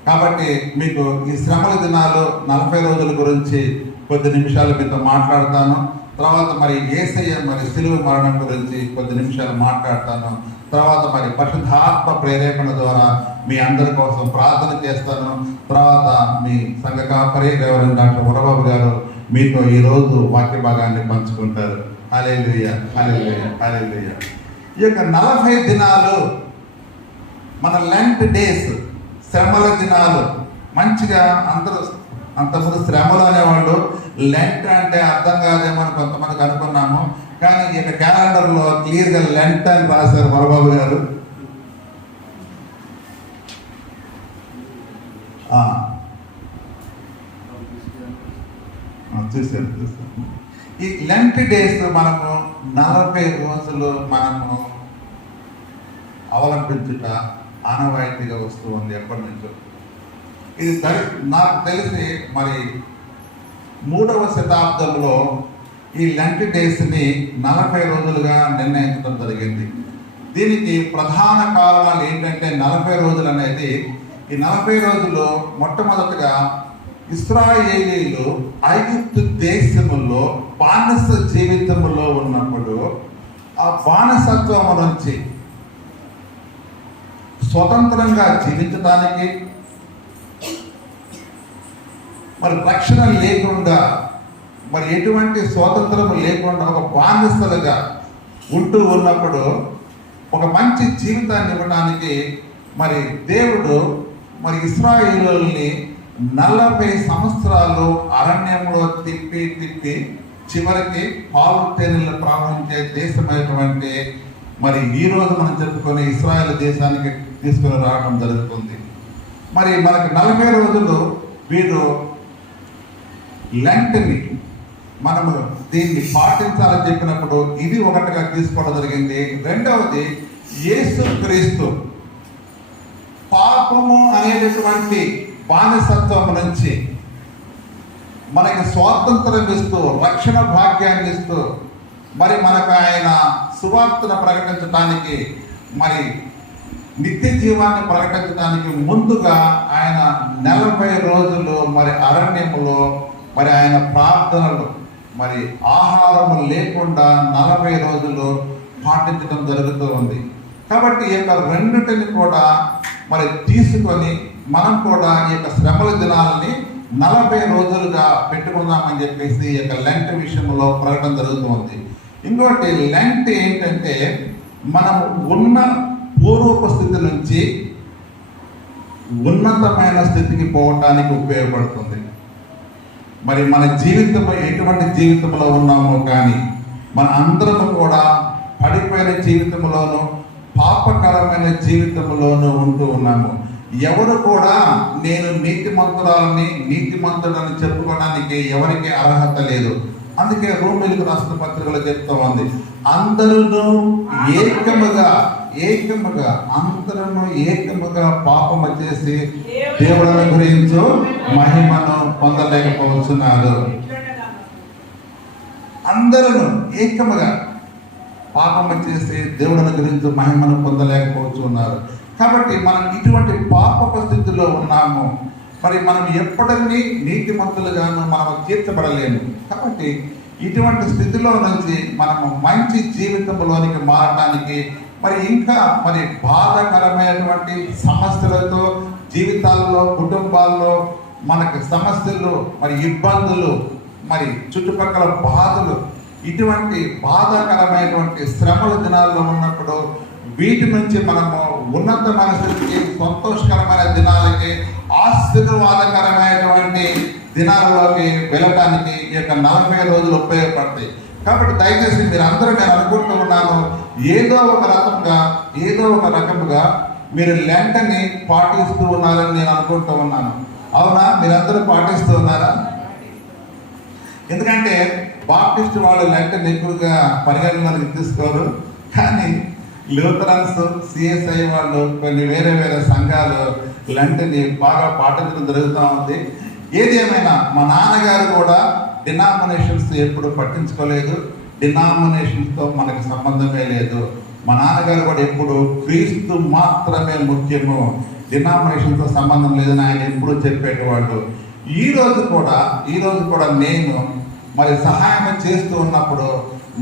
కాబట్టి మీకు ఈ శ్రమల దినాలు 40 రోజుల గురించి కొద్ది నిమిషాలు మీతో మాట్లాడతాను. తర్వాత మరి యేసయ్య మరి సిలువ మరణం గురించి కొద్ది నిమిషాలు మాట్లాడతాను. తర్వాత మరి పరిశుద్ధాత్మ ప్రేరేపణ ద్వారా మీ అందరి కోసం ప్రార్థన చేస్తాను. తర్వాత మీ సంఘ కాపరి రెవరెండ్ డాక్టర్ వరబాబు గారు మీతో ఈరోజు వాక్య భాగాన్ని పంచుకుంటారు. హల్లెలూయా, హల్లెలూయా, హల్లెలూయా. ఈ యొక్క 40 దినాలు మన లెంట్ డేస్, శ్రమల దినాలు. మంచిగా అందరూ అంతకుముందు శ్రమలు అనేవాళ్ళు, లెంట్ అంటే అర్థం కాదేమో అని కొంతమందికి అనుకున్నాము. కానీ ఈ యొక్క క్యాలెండర్లో క్లియర్గా లెంట్ అని రాశారు వరబాబు గారు. చూసాను. ఈ లెంట్ డేస్ మనము 40 రోజులు మనము అవలంబించుట ఆనవాయితీగా వస్తూ ఉంది ఎప్పటి నుంచో. ఇది నాకు తెలిసి మరి 3వ శతాబ్దంలో ఈ లెంట్ డేస్ని 40 రోజులుగా నిర్ణయించడం జరిగింది. దీనికి ప్రధాన కారణాలు ఏంటంటే 40 రోజులు అనేది, ఈ 40 రోజుల్లో మొట్టమొదటిగా ఇశ్రాయేలీలు ఐగుప్తు దేశములో బానిస జీవితంలో ఉన్నప్పుడు ఆ బానిసత్వం నుంచి స్వతంత్రంగా జీవించడానికి, మరి రక్షణ లేకుండా, మరి ఎటువంటి స్వాతంత్రం లేకుండా ఒక బానిసలుగా ఉంటూ ఉన్నప్పుడు ఒక మంచి జీవితాన్ని ఇవ్వడానికి మరి దేవుడు మరి ఇశ్రాయేలుల్ని 40 సంవత్సరాలు అరణ్యంలో తిప్పి చివరికి పాలు తేనెలు ప్రవహించే దేశమైనటువంటి మరి ఈ రోజు మనం చెప్పుకునే ఇశ్రాయేల్ దేశానికి తీసుకుని రావడం జరుగుతుంది. మరి మనకి 40 రోజులు వీరు లెంట్ని మనము దీన్ని పాటించాలని చెప్పినప్పుడు ఇది ఒకటిగా తీసుకోవడం జరిగింది. రెండవది, యేసుక్రీస్తు పాపము అనేటటువంటి బానిసత్వం నుంచి మనకి స్వాతంత్రం ఇస్తూ, రక్షణ భాగ్యాన్ని ఇస్తూ, మరి మనకు ఆయన సువార్తను ప్రకటించడానికి, మరి నిత్య జీవాన్ని ప్రకటించడానికి ముందుగా ఆయన 40 రోజులు మరి అరణ్యములో మరి ఆయన ప్రార్థనలు, మరి ఆహారము లేకుండా 40 రోజులు పాటించడం జరుగుతూ ఉంది. కాబట్టి ఈ యొక్క రెండింటిని కూడా మరి తీసుకొని మనం కూడా ఈ యొక్క శ్రమల దినాలని 40 రోజులుగా పెట్టుకుందామని చెప్పేసి ఈ యొక్క లెంట్ విషయంలో ప్రకటన జరుగుతుంది. ఇంకోటి, లెంట్ ఏంటంటే మనం ఉన్న పూర్వపు స్థితి నుంచి ఉన్నతమైన స్థితికి పోవటానికి ఉపయోగపడుతుంది. మరి మన జీవితం ఎటువంటి జీవితంలో ఉన్నామో కానీ మన అందరము కూడా పడిపోయిన జీవితంలోనూ పాపకరమైన జీవితంలోనూ ఉంటూ ఉన్నాము. ఎవరు కూడా నేను నీతిమంతుడని చెప్పుకోవడానికి ఎవరికి అర్హత లేదు. అందుకే రోమీయులకు రాసిన పత్రికలో చెప్తా ఉంది, అందరూ ఏకముగా పాపము చేసి దేవుడిని గురించి మహిమను పొందలేకపోతున్నారు. అందరూ ఏకముగా పాపము చేసి దేవుడిని గురించి మహిమను పొందలేకపోతున్నారు. కాబట్టి మనం ఇటువంటి పాప స్థితిలో ఉన్నాము. మరి మనం ఎప్పటికీ నీతిమంతులుగాను మనం తీర్చబడలేము. కాబట్టి ఇటువంటి స్థితిలో నుంచి మనము మంచి జీవితంలోనికి మారడానికి, మరి ఇంకా మరి బాధాకరమైనటువంటి సమస్యలతో జీవితాల్లో, కుటుంబాల్లో మనకి సమస్యలు, మరి ఇబ్బందులు, మరి చుట్టుపక్కల బాధలు, ఇటువంటి బాధాకరమైనటువంటి శ్రమల దినాల్లో ఉన్నప్పుడు వీటి నుంచి మనము ఉన్నతమైన స్థితికి, సంతోషకరమైన దినాలకి, ఆశీర్వాదకరమైనటువంటి దినాలలోకి వెళ్ళటానికి ఈ యొక్క 40 రోజులు ఉపయోగపడతాయి. కాబట్టి దయచేసి మీరు అందరూ, నేను అనుకుంటూ ఉన్నాను, ఏదో ఒక రకముగా మీరు లెంట్ని పాటిస్తూ ఉన్నారని నేను అనుకుంటూ ఉన్నాను. అవునా? మీరందరూ పాటిస్తూ ఉన్నారా? ఎందుకంటే బాప్టిస్ట్ వాళ్ళు లెంట్ని ఎక్కువగా పరిగణనలోకి తీసుకోరు. కానీ లూథరన్స్, సిఎస్ఐ వాళ్ళు, కొన్ని వేరే సంఘాలు లెంట్ని బాగా పాటించడం జరుగుతూ ఉంది. ఏది ఏమైనా మా నాన్నగారు కూడా డినామినేషన్స్ ఎప్పుడు పట్టించుకోలేదు. డినామినేషన్స్తో మనకు సంబంధమే లేదు. మా నాన్నగారు కూడా ఎప్పుడు క్రీస్తు మాత్రమే ముఖ్యము, డినామినేషన్తో సంబంధం లేదని ఆయన ఎప్పుడు చెప్పేటవాడు. ఈ రోజు కూడా నేను మరి సహాయం చేస్తూ ఉన్నప్పుడు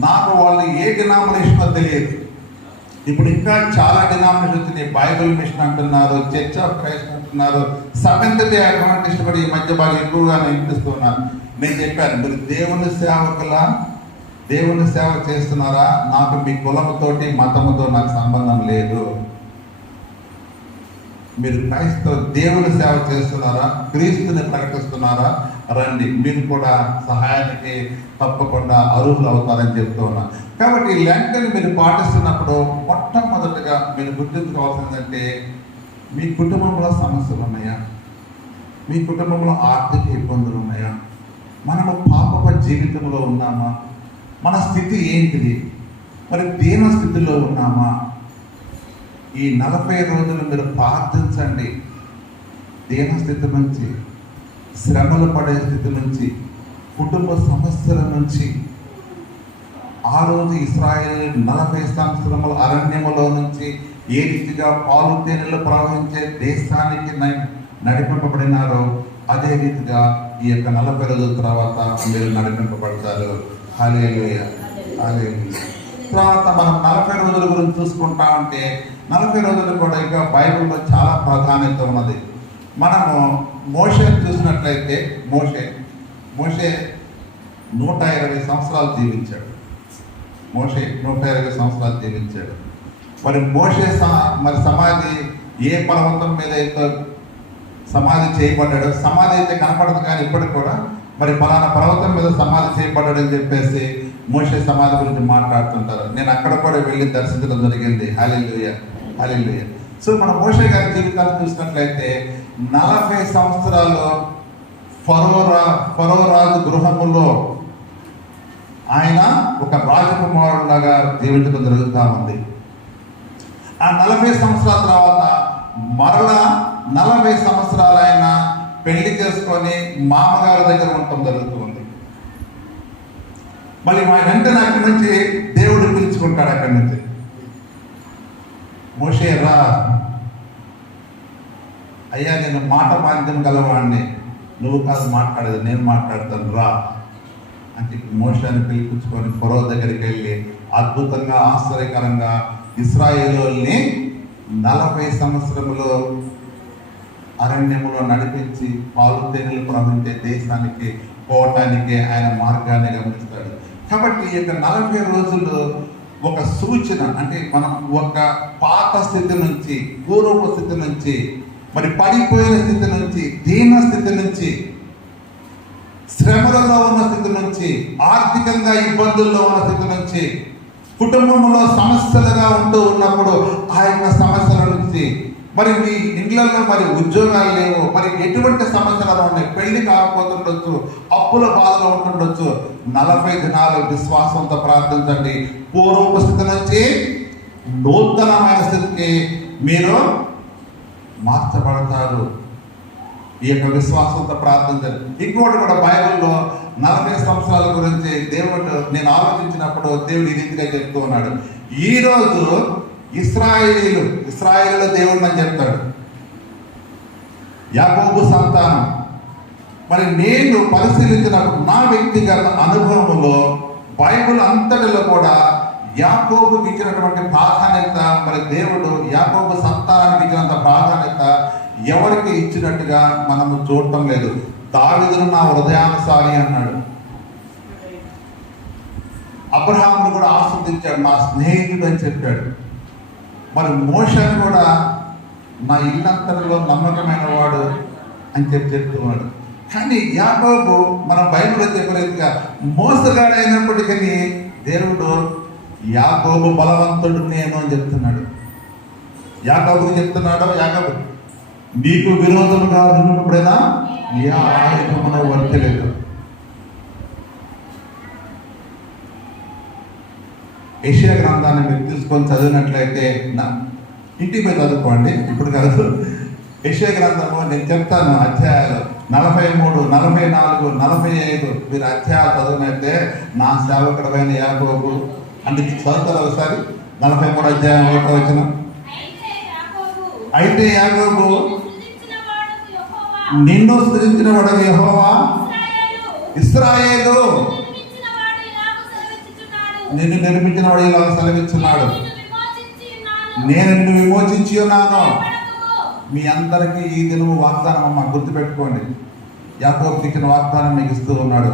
నాకు వాళ్ళు ఏ డినామినేషనో తెలియదు. ఇప్పుడు ఇంకా చాలా డినామినేషన్ వచ్చింది. బైబిల్ మిషన్ అంటున్నారు, చర్చ్ ఆఫ్ క్రైస్ట్ అంటున్నారు, సెవెంత్ డే అడ్వెంటిస్ట్ కూడా ఈ మధ్య బాగా ఎక్కువగా వినిపిస్తున్నారు. నేను చెప్పాను, మీరు దేవుని సేవ చేస్తున్నారా? నాకు మీ కులముతోటి, మతముతో నాకు సంబంధం లేదు. మీరు క్రైస్తవ దేవుని సేవ చేస్తున్నారా, క్రీస్తుని ప్రకటిస్తున్నారా? రండి, మీరు కూడా సహాయానికి తప్పకుండా అర్హులు అవుతారని చెప్తూ ఉన్నా. కాబట్టి ఈ లెంట్ని మీరు పాటిస్తున్నప్పుడు మొట్టమొదటిగా మీరు గుర్తుంచుకోవాల్సిందంటే, మీ కుటుంబంలో సమస్యలు ఉన్నాయా? మీ కుటుంబంలో ఆర్థిక ఇబ్బందులు ఉన్నాయా? మనము పాప జీవితంలో ఉన్నామా? మన స్థితి ఏంటిది? మరి దీన స్థితిలో ఉన్నామా? ఈ 40 రోజులు మీరు ప్రార్థించండి. దీన స్థితి నుంచి, శ్రమలు పడే స్థితి నుంచి, కుటుంబ సమస్యల నుంచి, ఆ రోజు ఇశ్రాయేలు 40 సంవత్సరముల అరణ్యములో నుంచి ఏ రీతిగా పాలు తేనెలు ప్రవహించే దేశానికి నడిపింపబడినారో అదే రీతిగా ఈ యొక్క 40 రోజుల తర్వాత మీరు నడిపింపబడతారు. హల్లెలూయా, హల్లెలూయా. తర్వాత మనం 40 రోజుల గురించి చూసుకుంటా ఉంటే 40 రోజులు కూడా ఇంకా బైబిల్లో చాలా ప్రాధాన్యత ఉన్నది. మనము మోషేని చూసినట్లయితే మోషే 120 సంవత్సరాలు జీవించాడు. మోషే 120 సంవత్సరాలు జీవించాడు. మరి మోషే మరి సమాధి ఏ పర్వతం మీద అయితే సమాధి చేయబడ్డాడు, సమాధి అయితే కనపడదు కానీ ఇప్పటికి కూడా మరి పలానా పర్వతం మీద సమాధి చేయబడ్డాడు అని చెప్పేసి మోషే సమాధి గురించి మాట్లాడుతుంటారు. నేను అక్కడ కూడా వెళ్ళి దర్శించడం జరిగింది. హల్లెలూయా, హల్లెలూయా. సో మన మోషే గారి జీవితాన్ని చూసినట్లయితే 40 సంవత్సరాలు ఫరో రాజు గృహములో ఆయన ఒక రాజకుమారులాగా జీవించడం జరుగుతూ ఉంది. ఆ 40 సంవత్సరాల తర్వాత మరలా 40 సంవత్సరాలు ఆయన పెళ్లి చేసుకొని మామగారి దగ్గర ఉండటం జరుగుతుంది. మళ్ళీ మా వెంటనే అక్కడి నుంచి దేవుడు పిలుచుకుంటాడు. అక్కడి నుంచి మోషే రా అయ్యా, నేను మాట మాంద్యం గలవాడిని, నువ్వు కాదు మాట్లాడేది, నేను మాట్లాడతాను రా అని చెప్పి మోషేని పిలిపించుకొని ఫరో దగ్గరికి వెళ్ళి అద్భుతంగా ఆశ్చర్యకరంగా ఇశ్రాయేలుని 40 సంవత్సరములు అరణ్యములో నడిపించి పాలు తేనెలు ప్రవహించే దేశానికి పోవటానికి ఆయన మార్గాన్ని గమనిస్తాడు. కాబట్టి ఈ యొక్క 40 రోజులు ఒక సూచన, అంటే మనం ఒక పాత స్థితి నుంచి, పూర్వపు స్థితి నుంచి, మరి పడిపోయిన స్థితి నుంచి, దీన స్థితి నుంచి, శ్రమలలో ఉన్న స్థితి నుంచి, ఆర్థికంగా ఇబ్బందుల్లో ఉన్న స్థితి నుంచి, కుటుంబంలో సమస్యలుగా ఉంటూ ఉన్నప్పుడు ఆ యొక్క సమస్యల నుంచి, మరి మీ ఇండ్లలో మరి ఉద్యోగాలు లేవు, మరి ఎటువంటి సమస్యలు ఉన్నాయి, పెళ్లి కాకపోతుండొచ్చు, అప్పుల బాధలో ఉంటుండొచ్చు, 40 దినాలు విశ్వాసంతో ప్రార్థించండి. పూర్వపు స్థితి నుంచి నూతనమైన స్థితికి మీరు మార్చబడతారు. ఈ యొక్క విశ్వాసంతో ప్రార్థించండి. ఇంకోటి కూడా బైబిల్లో 40 సంవత్సరాల గురించి దేవుడు నేను ఆలోచించినప్పుడు దేవుడు ఈ రీతిగా చెప్తూ ఉన్నాడు. ఈరోజు ఇశ్రాయేలు దేవుడు అని చెప్తాడు, యాకోబు సంతానం. మరి నేను పరిశీలించినప్పుడు నా వ్యక్తిగత అనుభవంలో బైబిల్ అంతటిలో కూడా యాకోబుకి ఇచ్చినటువంటి ప్రాధాన్యత, మరి దేవుడు యాకోబు సంతానానికి ఇచ్చినంత ప్రాధాన్యత ఎవరికి ఇచ్చినట్టుగా మనము చూడటం లేదు. దావీదును నా హృదయానుసారి అన్నాడు. అబ్రహామును కూడా ఆస్వాదించాడు, నా స్నేహితుడు అని చెప్పాడు. మరి మోషేను కూడా నా ఇల్లంతటిలో నమ్మకమైన వాడు అని చెప్తున్నాడు. కానీ యాకోబు మనం బైబిల్లో చెప్పలేదుగా మోసగాడైనప్పటికీ దేవుడు యాకోబు బలవంతుడు నేను అని చెప్తున్నాడు. యాకోబుకి చెప్తున్నాడు, యాకోబు నీకు విరోధముగా ఉన్నప్పుడైనా ఏ ఆయుధమును వర్తిలేదు. యెషయా గ్రంథాన్ని మీరు తీసుకొని చదివినట్లయితే ఇంటికి పోయి చదువుకోండి, ఇప్పుడు కాదు. యెషయా గ్రంథము నేను చెప్తాను, అధ్యాయాలు 43, 44, 45 మీరు అధ్యాయాలు చదివినట్టే నా సేవకుడమైన యాకోబు అంటే చదువుతారు ఒకసారి. 43 అధ్యాయం 1వ వచనం. అయితే యాకోబు నిన్ను సృజించిన వాడు యెహోవా, ఇశ్రాయేలు నిన్ను నిర్మించిన వాడు ఇలా సెలవిస్తున్నాడు, నేను నిన్ను విమోచించి ఉన్నాను. మీ అందరికీ ఈ దినము వాగ్దానం అమ్మ గుర్తుపెట్టుకోండి. యాకోబుకి ఇచ్చిన వాగ్దానం మీకు ఇస్తూ ఉన్నాడు.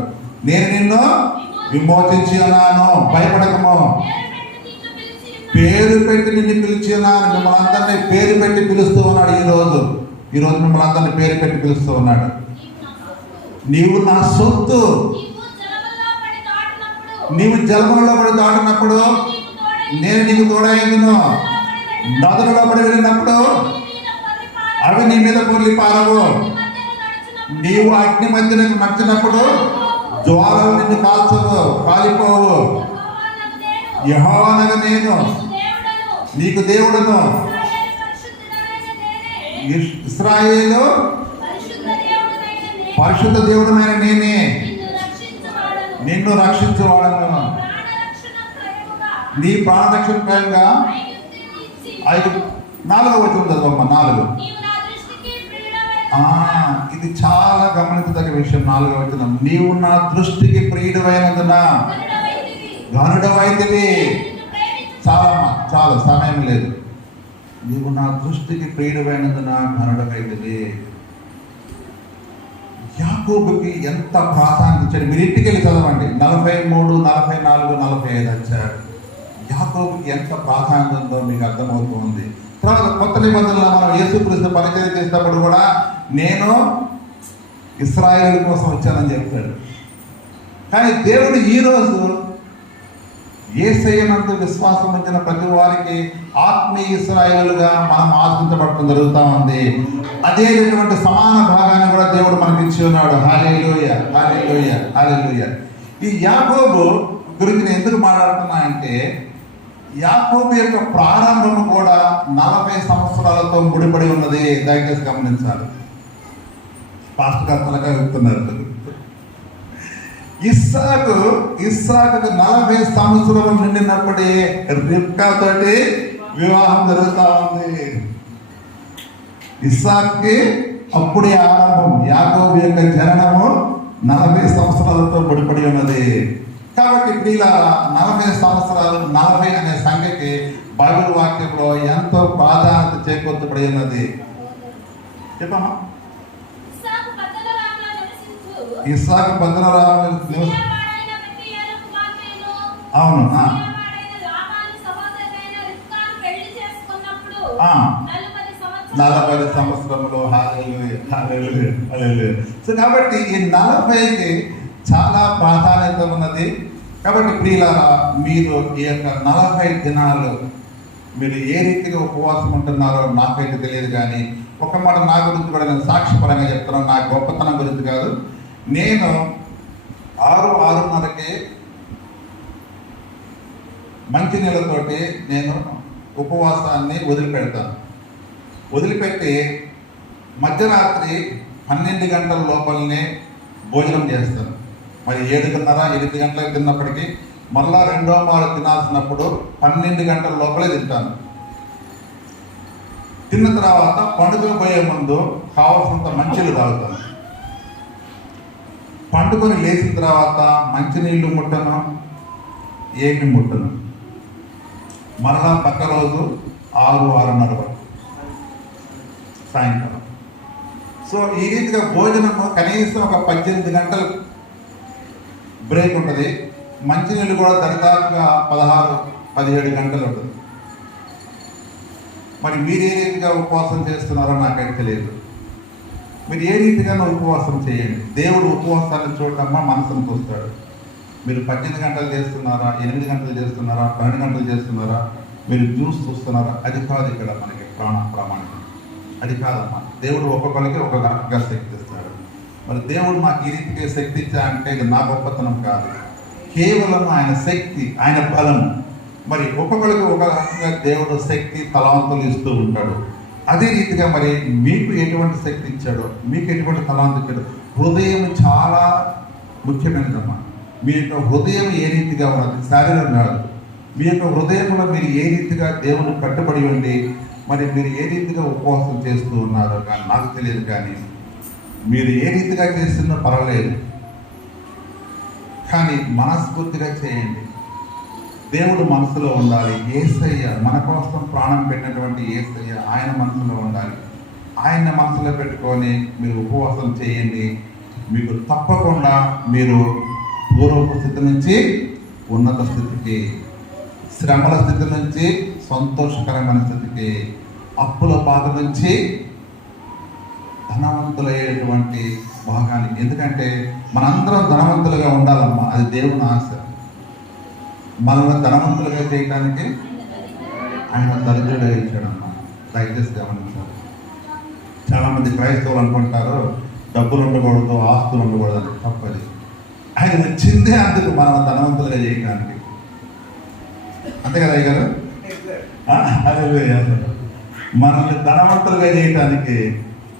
నేను నిన్ను విమోచించి ఉన్నాను, భయపడకము, పేరు పెట్టి నిన్ను పిలిచి ఉన్నాను. మిమ్మల్ని అందరినీ పేరు పెట్టి పిలుస్తూ ఉన్నాడు. ఈరోజు మిమ్మల్ని అందరినీ పేరు పెట్టి పిలుస్తూ ఉన్నాడు. నీవు నా సొత్తు, నీవు జలములలో పడి దాటినప్పుడు నేను నీకు తోడైందును, నదులలో పడి వెళ్ళినప్పుడు అవి నీ మీద పొర్లి పారవు, నీవు అగ్ని మధ్యన నడిచినప్పుడు జ్వాలలు నిన్ను కాలిపోవు. యెహోవానగా నేను నీకు దేవుడును, ఇశ్రాయేలు పరిశుద్ధ దేవుడమైన నేనే నిన్ను రక్షించువాడను. నిన్ను రక్షించేవాడను. ప్రాణరక్షణ క్రయముగా నీ ప్రాణరక్షణ ప్రయంగా ఐగుప్తును ఇచ్చి 4వ వచనం చదవమ్మా. 4. నీవు నా దృష్టికి ప్రియుడవైన ఇది చాలా గమనించదగ్గ విషయం. 4వ వచనం, నీవు నా దృష్టికి ప్రియుడవైనందున ఘనుడవైతివి. నిన్ను ప్రేమించు చాలా సమయం లేదు. నీవు నా దృష్టికి ప్రియుడవైనందున ఘనుడవైతివి. యాకోబుకి ఎంత ప్రాధాన్యత ఇచ్చాడు. మీరు ఇంటికి వెళ్ళి చదవండి. 43, 44, 45 వచ్చాడు. యాకోబుకి ఎంత ప్రాధాన్యత ఉందో మీకు అర్థమవుతుంది. తర్వాత కొత్త నిబంధనలో మనం యేసుక్రీస్తు పరిచయం చేసినప్పుడు కూడా నేను ఇశ్రాయేలు కోసం వచ్చానని చెప్తాడు. కానీ దేవుడు ఈరోజు యేసయ్యనందు విశ్వాసం ఉంచిన ప్రతి వారికి ఆత్మీయ ఇశ్రాయేలుగా మనం ఆశ్రయించబడటం జరుగుతూ ఉంది. అదేటువంటి సమాన భాగాన్ని కూడా దేవుడు మనకి ఇచ్చి ఉన్నాడు. హల్లెలూయా, హల్లెలూయా, హల్లెలూయా. ఈ యాకోబు గురించి నేను ఎందుకు మాట్లాడుతున్నా అంటే, యాకోబు యొక్క ప్రారంభం కూడా 40 సంవత్సరాలతో ముడిపడి ఉన్నది. దయచేసి గమనించాలి. పాస్టర్ కర్తలుగా చెప్తున్నారు. ఇస్సాకు 40 సంవత్సరాలు నిండినప్పుడే రిబ్కా తోటి వివాహం జరుగుతూ ఉంది. ఇస్సాకుకి అప్పుడే ఆరంభం. యాకోబు యొక్క జననము 40 సంవత్సరాలతో ముడిపడి ఉన్నది. కాబట్టి ప్రియులారా, 40 సంవత్సరాలు, 40 అనే సంఖ్యకి బైబిల్ వాక్యంలో ఎంతో ప్రాధాన్యత చేకూర్చబడి ఉన్నది. చెప్పమ్మా. ఇస్సాకు పద్దనరాములో నివసించు ఇస్సాకు పద్దనరాములో సిరియావాడైన బెతూయేలు కుమార్తెను అవును. సిరియావాడైన లాబాను సహోదరైన రిబ్కాను పెళ్లి చేసుకున్నప్పుడు 40 సంవత్సరంలో. హల్లెలూయా, హల్లెలూయా, హల్లెలూయా. సో కాబట్టి ఈ 40కి చాలా ప్రాధాన్యత ఉన్నది. కాబట్టి ప్రియులారా, మీరు ఈ యొక్క 40 దినాలు మీరు ఏ రీతిగా ఉపవాసం ఉంటున్నారో నాకైతే తెలియదు. కానీ ఒక మాట నా గురించి కూడా నేను సాక్షిపరంగా చెప్తున్నాను. నా గొప్పతనం గురించి కాదు. నేను 6-6:30కి మంచినీళ్ళతోటి నేను ఉపవాసాన్ని వదిలిపెడతాను. వదిలిపెట్టి మధ్యరాత్రి 12 గంటల లోపలనే భోజనం చేస్తాను. మరి 7:30, 8 గంటలకు తిన్నప్పటికీ మళ్ళా రెండో మారు తినాల్సినప్పుడు 12 గంటల లోపలే తింటాను. తిన్న తర్వాత పండుకోబోయే ముందు కావాల్సినంత మంచినీళ్ళు తాగుతాను. పండుకొని లేచిన తర్వాత మంచినీళ్ళు ముట్టను, ఏమి ముట్టను. మరలా పక్క రోజు 6-6:30 వరకు సాయంకాలం. సో ఈ రీతిగా భోజనము కనీసం ఒక 18 గంటలు బ్రేక్ ఉంటుంది. మంచినీళ్ళు కూడా దరిదాపుగా 16-17 గంటలు ఉంటుంది. మరి మీరు ఏ రీతిగా ఉపవాసం చేస్తున్నారో నాకైతే తెలియదు. మీరు ఏ రీతిగా ఉపవాసం చేయండి. దేవుడు ఉపవాసాన్ని చూడటమ్మా మనసును చూస్తాడు. మీరు 18 గంటలు చేస్తున్నారా, 8 గంటలు చేస్తున్నారా, 12 గంటలు చేస్తున్నారా, మీరు జ్యూస్ చూస్తున్నారా, అది కాదు ఇక్కడ మనకి ప్రామాణికం. అది కాదమ్మా. దేవుడు ఒక్కొక్కరికి ఒక్కొక్క రకంగా శక్తి ఇస్తాడు. మరి దేవుడు మాకు ఈ రీతిగా శక్తి ఇచ్చా అంటే ఇది నా గొప్పతనం కాదు, కేవలం ఆయన శక్తి, ఆయన బలం. మరి ఒక్కొక్కరికి ఒక రకంగా దేవుడు శక్తి తలాంతులు ఇస్తూ ఉంటాడు. అదే రీతిగా మరి మీకు ఎటువంటి శక్తి ఇచ్చాడో, మీకు ఎటువంటి తలాంతు ఇచ్చాడో. హృదయం చాలా ముఖ్యమైనదమ్మా. మీ యొక్క హృదయం ఏ రీతిగా ఉన్నది, శరీరం కాదు. మీ యొక్క హృదయంలో మీరు ఏ రీతిగా దేవుని కట్టుబడి ఉండి మరి మీరు ఏ రీతిగా ఉపవాసం చేస్తూ ఉన్నారో కానీ నాకు తెలియదు. కానీ మీరు ఏ రీతిగా చేస్తున్నా పర్వాలేదు, కానీ మనస్ఫూర్తిగా చేయండి. దేవుడు మనసులో ఉండాలి. యేసయ్య మన కోసం ప్రాణం పెట్టినటువంటి యేసయ్య ఆయన మనసులో ఉండాలి. ఆయన మనసులో పెట్టుకొని మీరు ఉపవాసం చేయండి. మీకు తప్పకుండా మీరు పూర్వపు స్థితి నుంచి ఉన్నత స్థితికి, శ్రమల స్థితి నుంచి సంతోషకరమైన స్థితికి, అప్పుల బాధ నుంచి ధనవంతులయ్యేటువంటి భాగానికి. ఎందుకంటే మనందరం ధనవంతులుగా ఉండాలమ్మా, అది దేవుని ఆశ. మనల్ని ధనవంతులుగా చేయడానికి ఆయన దరిద్రుడు ఇచ్చాడమ్మా. దయచేసి గమనించాలి. చాలామంది క్రైస్తవులు అనుకుంటారు డబ్బులు ఉండకూడదు, ఆస్తులు ఉండకూడదు అని. తప్పది. ఆయన వచ్చిందే అందుకు మనం ధనవంతులుగా చేయడానికి. అంతే కదా అయ్య గారు? అదే మనల్ని ధనవంతులుగా చేయటానికి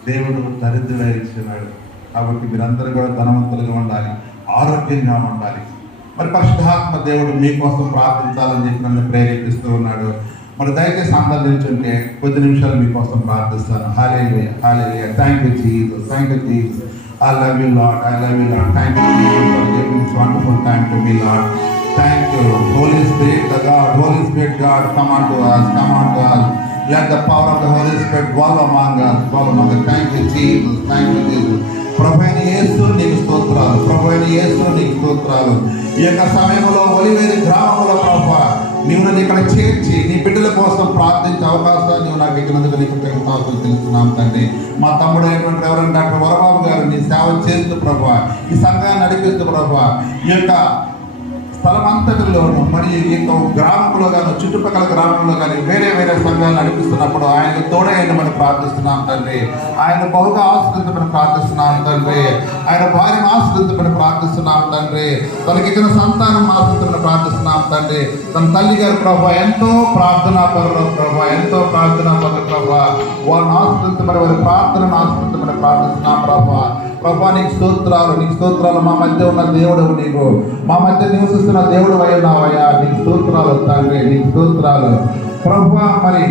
దేవుడు దరిద్రుడు ఇచ్చినాడు. కాబట్టి మీరందరూ కూడా ధనవంతులుగా ఉండాలి, ఆరోగ్యంగా ఉండాలి. మరి పరిశుద్ధాత్మ దేవుడు మీకోసం ప్రార్థించాలని చెప్పి నన్ను ప్రేరేపిస్తూ ఉన్నాడు. మరి దయచేసి సంబంధించుంటే కొద్ది నిమిషాలు మీకోసం ప్రార్థిస్తాను. హల్లెలూయా, హల్లెలూయా. Thank you Jesus, thank you Jesus. I love you Lord, I love you Lord. Thank you Jesus for giving this wonderful time to me Lord. Thank you Holy Spirit, the God, Holy Spirit God, come on to us, come on to us. Let the power of the Holy Spirit dwell among us, dwell among us. Thank you Jesus, thank you Jesus. ప్రభువైన యేసు నీకు స్తోత్రాలు, ప్రభువైన యేసు నీకు స్తోత్రాలు. ఈ యొక్క సమయంలో ఒలివేలి గ్రామంలో ప్రభువా నీవు నన్ను ఇక్కడ చేర్చి నీ బిడ్డల కోసం ప్రార్థించే అవకాశాన్ని నీవు నాకు ఇచ్చినందుకు నీకు కృతజ్ఞతలు తెలుస్తున్నాం తండ్రి. మా తమ్ముడు అయినటువంటి రెవరెండ్ డాక్టర్ వరబాబు గారు నీ సేవ చేస్తూ ప్రభువా, ఈ సంఘాన్ని నడిపిస్తూ ప్రభువా, ఈ యొక్క స్థలం అంతటిలోను మరియు ఈ యొక్క గ్రామంలో కానీ చుట్టుపక్కల గ్రామంలో కానీ వేరే వేరే సంఘాలు నడిపిస్తున్నప్పుడు ఆయనకు తోడైండమని ప్రార్థిస్తున్నాం తండ్రి. ఆయన బహుగా ఆశ్రయించమని ప్రార్థిస్తున్నాం తండ్రి. ఆయన భార్యను ఆశ్రయించమని ప్రార్థిస్తున్నాం తండ్రి. తనకి ఇచ్చిన సంతానం ఆశ్రయించమని ప్రార్థిస్తున్నాం తండ్రి. తన తల్లి గారు ప్రభావ ఎంతో ప్రార్థనా పరులు ప్రభావ, ఎంతో ప్రార్థనా పరులు ప్రభావ, వారిని ఆశ్రయించమని వారి ప్రార్థనను ఆశ్రయించమని ప్రార్థిస్తున్నాం ప్రభావ. ప్రభా నీకు స్తోత్రాలు, నీకు స్తోత్రాలు. మా మధ్య ఉన్న దేవుడు నీవు, మా మధ్య నివసిస్తున్న దేవుడు అయ్యావయ్యా. నీకు స్తోత్రాలు తండ్రి, నీకు స్తోత్రాలు ప్రభా. మరి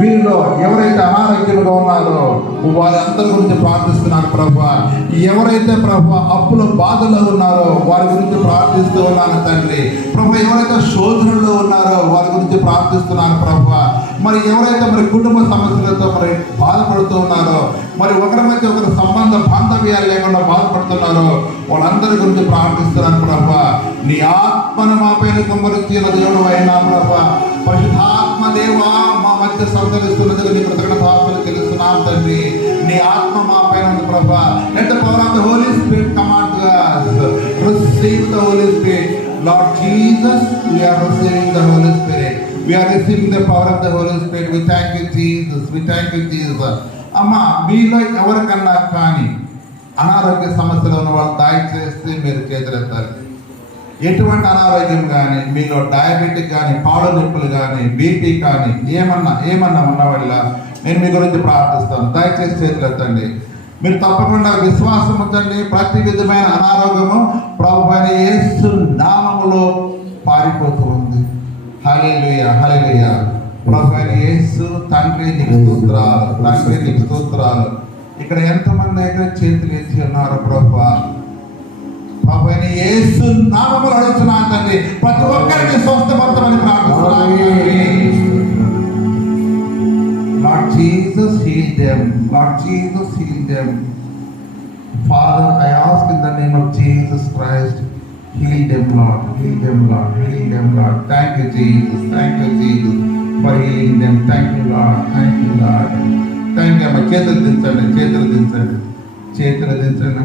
వీరిలో ఎవరైతే అనారోగ్యంగా ఉన్నారో వారందరి గురించి ప్రార్థిస్తున్నాను ప్రభా. ఎవరైతే ప్రభా అప్పుల బాధలో ఉన్నారో వారి గురించి ప్రార్థిస్తూ ఉన్నాను తండ్రి. ప్రభా ఎవరైతే శోధనలో ఉన్నారో వారి గురించి ప్రార్థిస్తున్నాను ప్రభా. మరి ఎవరైతే మరి కుటుంబ సమస్యలతో మరి బాధపడుతూ ఉన్నారో, మరి ఒకరి మధ్య ఒకరి సంబంధ బాంధవ్యాలు లేకుండా బాధపడుతున్నారో వాళ్ళందరి గురించి ప్రార్థిస్తున్నాను ప్రభా. నీ ఆత్మను మా పైన కుమ్మరించిన దేవుడు అయినా ప్రభా. పరిశుద్ధాత్మ దేవా మా మధ్య సంతరిస్తున్నది నీ కృతజ్ఞతలు తెలుస్తున్నాం తండ్రి. నీ ఆత్మ మా పైన ఉంది ప్రభా. Let the power of the Holy Spirit come on to us. Receive the Holy Spirit. Lord Jesus, we are receiving the Holy Spirit. We are receiving the power of the Holy Spirit. We thank you Jesus. We thank you Jesus. అమ్మా మీలో ఎవరికన్నా కానీ అనారోగ్య సమస్యలు ఉన్న వాళ్ళు దయచేస్తే మీరు చేతులెత్తాలి. ఎటువంటి అనారోగ్యం కానీ, మీలో డయాబెటిక్ కానీ, పాడు నొప్పులు కానీ, బీపీ కానీ ఏమన్నా ఉన్న వల్ల నేను మీ గురించి ప్రార్థిస్తాను. దయచేసి చేతులెత్తండి. మీరు తప్పకుండా విశ్వాసం ఉంచండి. ప్రతి విధమైన అనారోగ్యము ప్రభువైన యేసు నామములో పారిపోతూ ఉంది. హల్లెలూయా, హల్లెలూయా. ప్రభువైన యేసు తండ్రి నీకు స్తోత్రాలు, తండ్రి నీకు స్తోత్రాలు. ఇక్కడ ఎంతమంది అయితే చేతులు ఎత్తి ఉన్నారో ప్రభువా, ప్రభువైన యేసు నామములో అడుగుతున్నాను తండ్రి. ప్రతి ఒక్కరికి స్వస్థపరచమని ప్రార్థిస్తున్నాను తండ్రి. Lord Jesus, heal them. Lord Jesus, heal them. Father, I ask in the name of Jesus Christ, heal them, Lord. Heal them, Lord. Heal them, Lord. Thank you, Jesus. Thank you, Jesus, for healing them. Thank you, Lord. Thank you, Lord. Thank you. అమ్మ చేతులు దించండి, చేతులు దించండి, చేతులు దించండి.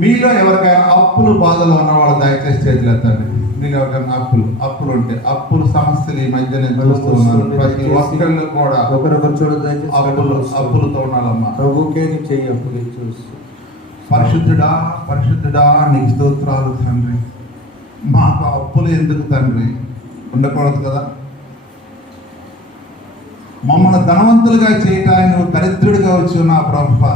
మీలో ఎవరికైనా అప్పులు బాధలు ఉన్నవాళ్ళు దయచేసి చేతులు ఎత్తండి. మీరు ఎవరికైనా అప్పులు ఉంటే అప్పులు సమస్యలు ఈ మధ్య నేను చూస్తూ ఉన్నాను. ప్రతి ఒక్కళ్ళు కూడా ఒకరొకరు చూడదు, అప్పులతో ఉన్నారమ్మా. ప్రభుకే చెయ్యి అప్పులు చూసి. పరిశుద్ధుడా, పరిశుద్ధుడా నీకు స్తోత్రాలు తండ్రి. మాకు అప్పులు ఎందుకు తండ్రి? ఉండకూడదు కదా. మమ్మల్ని ధనవంతులుగా చేయటానికి నువ్వు దరిద్రుడిగా వచ్చి ఉన్నావు ప్రభువా.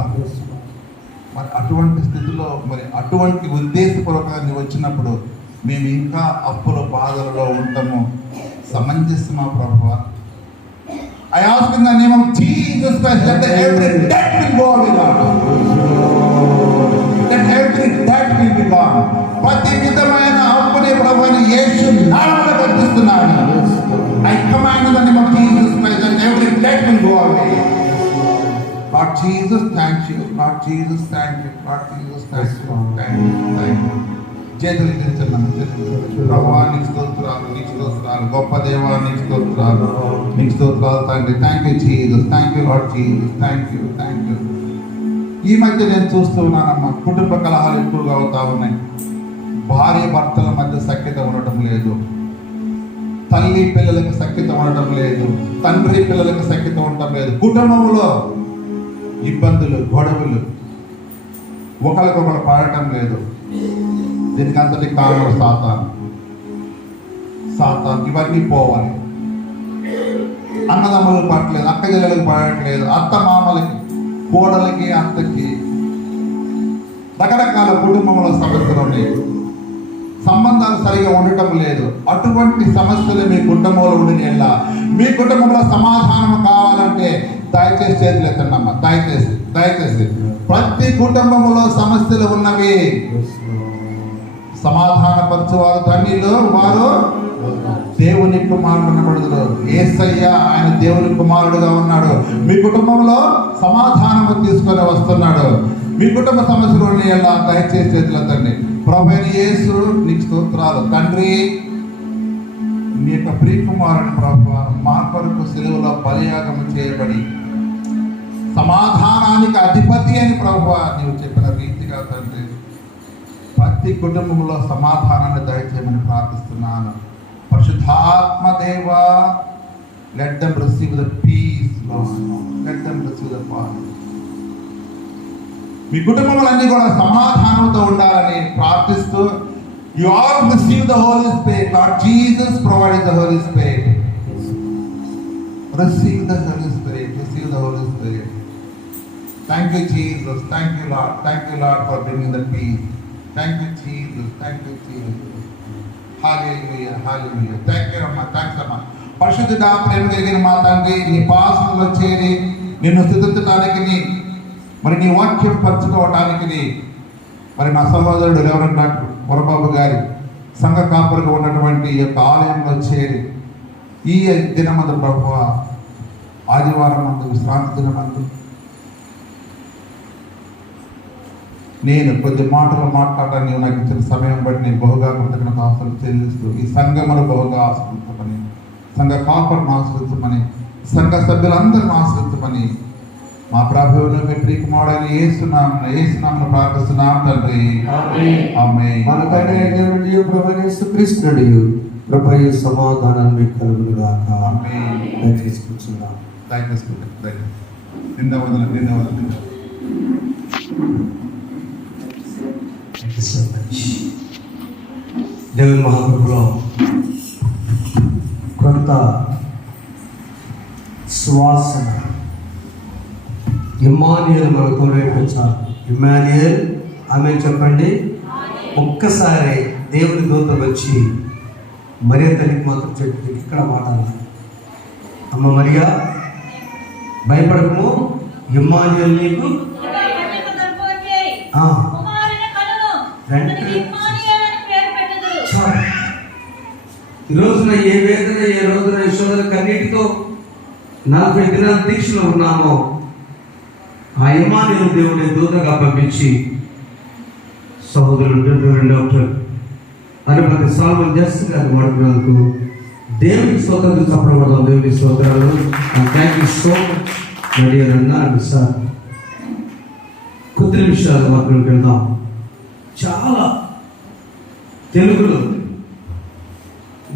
మరి అటువంటి స్థితిలో మరి అటువంటి ఉద్దేశపూర్వకంగా నువ్వు వచ్చినప్పుడు మేము ఇంకా అప్పుల బాధలలో ఉంటాము. సమంజసమా ప్రభువా? I ask in the name of Jesus Christ, let every debt will go away, Lord. Let every debt will be gone. ప్రతి విధమైన అప్పుని ప్రభువైన యేసు నామములో గద్దిస్తున్నాను. I command in the name of Jesus Christ that every debt will go away. Lord Jesus, thank you. Lord Jesus, thank you. Lord Jesus, thank you. Thank you. Thank you. చేతులు దించండి. ప్రభువా నీకు స్తోత్రాలు, నీకు స్తోత్రాలు. గొప్ప దేవా నీకు స్తోత్రాలు, నీకు స్తోత్రాలు తండ్రి. Thank you Jesus. Thank you lord Jesus. Thank you, thank you. ఈ మధ్య నేను చూస్తూ ఉన్నానమ్మా, కుటుంబ కలహాలు ఎక్కువగా అవుతా ఉన్నాయి. భార్య భర్తల మధ్య సఖ్యత ఉండటం లేదు. తల్లి పిల్లలకు సఖ్యత ఉండటం లేదు. తండ్రి పిల్లలకు సఖ్యత ఉండటం లేదు. కుటుంబంలో ఇబ్బందులు, గొడవలు, ఒకరికొకరు పడటం లేదు. దీనికి అంతటి కారణం సాతాను. ఇవన్నీ పోవాలి. అన్నదమ్ములకు పడట్లేదు, అక్క చెల్లెలకు పడట్లేదు, అత్త మామలకి, కోడలకి, అత్తకి, రకరకాల కుటుంబంలో సమస్యలు ఉన్నాయి, సంబంధాలు సరిగా ఉండటం లేదు. అటువంటి సమస్యలు మీ కుటుంబంలో ఉండిన మీ కుటుంబంలో సమాధానం కావాలంటే దయచేసి చేతులు ఎత్తండమ్మా. దయచేసి ప్రతి కుటుంబంలో సమస్యలు ఉన్నవి. సమాధానపరచువారు ధన్యులు, వారు దేవుని కుమారుడు అనబడుదురు. యేసయ్య ఆయన దేవుని కుమారుడుగా ఉన్నాడు. మీ కుటుంబంలో సమాధానము తీసుకొని వస్తున్నాడు. మీ కుటుంబ సమస్యలు ఎలా దయచేసి చేతులు ఎత్తండి. ప్రభువైన యేసు నీకు స్తోత్రాలు తండ్రి. నీ యొక్క ప్రియకుమారుని ప్రభువా మా కొరకు సిలువలో బలియాగం చేయబడి సమాధానానికి అధిపతి అని ప్రభువా నీవు చెప్పిన రీతిగా తండ్రి ప్రతి కుటుంబంలో సమాధానాన్ని దయచేయమని ప్రార్థిస్తున్నాను. పరిశుద్ధాత్మ దేవా, let them receive the peace, Lord. Let them receive the peace. మీ కుటుంబములన్నీ కూడా సమాధానంతో ఉండాలని ప్రార్థిస్తూ, you all receive the Holy Spirit. Lord Jesus provided the Holy Spirit. Receive the Holy Spirit. Receive the Holy Spirit. Thank you, Jesus. Thank you, Lord. Thank you, Lord, for bringing the peace. Thank you, Jesus. Thank you, Jesus. Hallelujah. Hallelujah. Thank you, Amma. Thanks, Amma. పరిశుద్ధుడా, ప్రేమ కలిగిన మా తండ్రి, నీ పాసంలో చేరి నిన్ను స్తుతించడానికి, మరి నీ వాక్యం పంచుకోవడానికి, మరి నా సహోదరుడు రెవరెండ్ డాక్టర్ వరబాబు గారి సంఘ కాపురుగా ఉన్నటువంటి ఈ యొక్క ఆలయంలో చేరి ఈ దినమందు ప్రభువా, ఆదివారం మందు విశ్రాంతి దినమందు నేను కొద్ది మాటలు మాట్లాడటానికి నీవు నాకు ఇచ్చిన సమయం బట్టి నేను బహుగా కృతజ్ఞతాస్తులు చెల్లిస్తూ ఈ సంఘమును బహుగా ఆశ్రయించమని, సంఘ కాపులను ఆశ్రయించమని, సంఘ సభ్యులందరిని ఆశ్రయించమని మా ప్రభువును మీ ప్రియకుమారుడైన యేసునామమున ప్రార్థిస్తున్నాం తండ్రి. ఆమేన్. మన తండ్రి దేవుడు ప్రభువైన యేసుక్రీస్తునుడియు ప్రభువు సమాధానం మీకు కలుగును గాక. ఆమేన్. దయచేసి కూర్చుందాం. దేవుని మహాప్రభులో కొంత సువాసన ఇమ్మానుయేల్ మనకు నేర్పించాలి. ఇమ్మానుయేల్ ఆమె చెప్పండి. ఒక్కసారి దేవుని దూత వచ్చి మరియ తల్లికి మాత్రం చెప్పి ఇక్కడ మాట్లాడాలి, అమ్మ మరియా భయపడకము, ఇమ్మానుయేల్ నీకు ఈ రోజున ఏ వేదన, ఏ రోజున ఈ శోధన కన్నీటితో 40 దినాల దీక్షలో ఉన్నామో ఆ ఇమ్మానుయేలు దేవుని దూతగా పంపించి సహోదరుడు డాక్టర్ అనుపతి సాల్మన్ జస్ట్ గారు వాడుకున్నందుకు దేవునికి స్తోత్రాలు చెప్పబడదాం. దేవునికి స్తోత్రాలు. థ్యాంక్ యూ సో మచ్ అన్నారు సార్. కొద్ది నిమిషాలు మాత్రం వెళ్దాం. చాలా తెలుగులో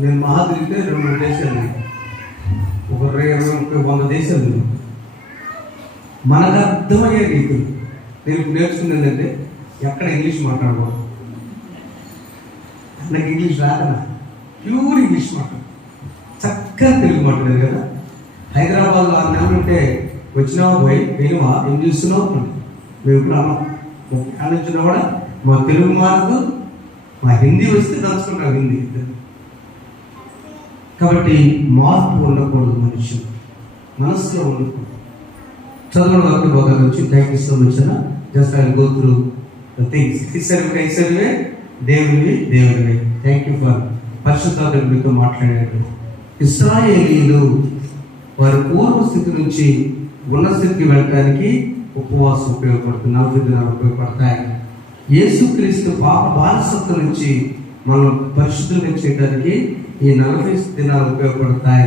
నేను మహా తిరిగితే 2 దేశాలు, ఒక 100 దేశాలు మనకు అర్థమయ్యే రీతులు. నేను నేర్చుకున్నది ఏంటంటే ఎక్కడ ఇంగ్లీష్ మాట్లాడకూడదు. నాకు ఇంగ్లీష్ రాకనా, ప్యూర్ ఇంగ్లీష్ మాట్లాడు, చక్కగా తెలుగు మాట్లాడేది కదా. హైదరాబాద్లో 6 నెలలు ఉంటే వచ్చినావా పోయి నేనువా ఏం చూస్తున్నావు, మేము ఇప్పుడు అన్నాం ఆలోచన కూడా మా తెలుగు మారదు, మా హిందీ వస్తే దాచుకుంటాం హిందీ. కాబట్టి మార్పు ఉండకూడదు, మనుషులు మనసులో ఉండకూడదు. చదువుల వరకు బాగా వచ్చి థ్యాంక్ యూ సో మచ్ అన్న. Just I go through the things. కైసరివే దేవునివే. థ్యాంక్ యూ ఫర్ పరిశుద్ధాత్మ మీతో మాట్లాడినట్టు. ఇశ్రాయేలీయులు వారి పూర్వ స్థితి నుంచి ఉన్న స్థితికి వెళ్ళడానికి ఉపవాసం ఉపయోగపడుతుంది, 40 దినాలు ఉపయోగపడతాయి. యేసుక్రీస్తు పాప బానిసత్వం నుంచి మనం పరిశుద్ధంగా చేయడానికి ఈ 40 దినాలు ఉపయోగపడతాయి.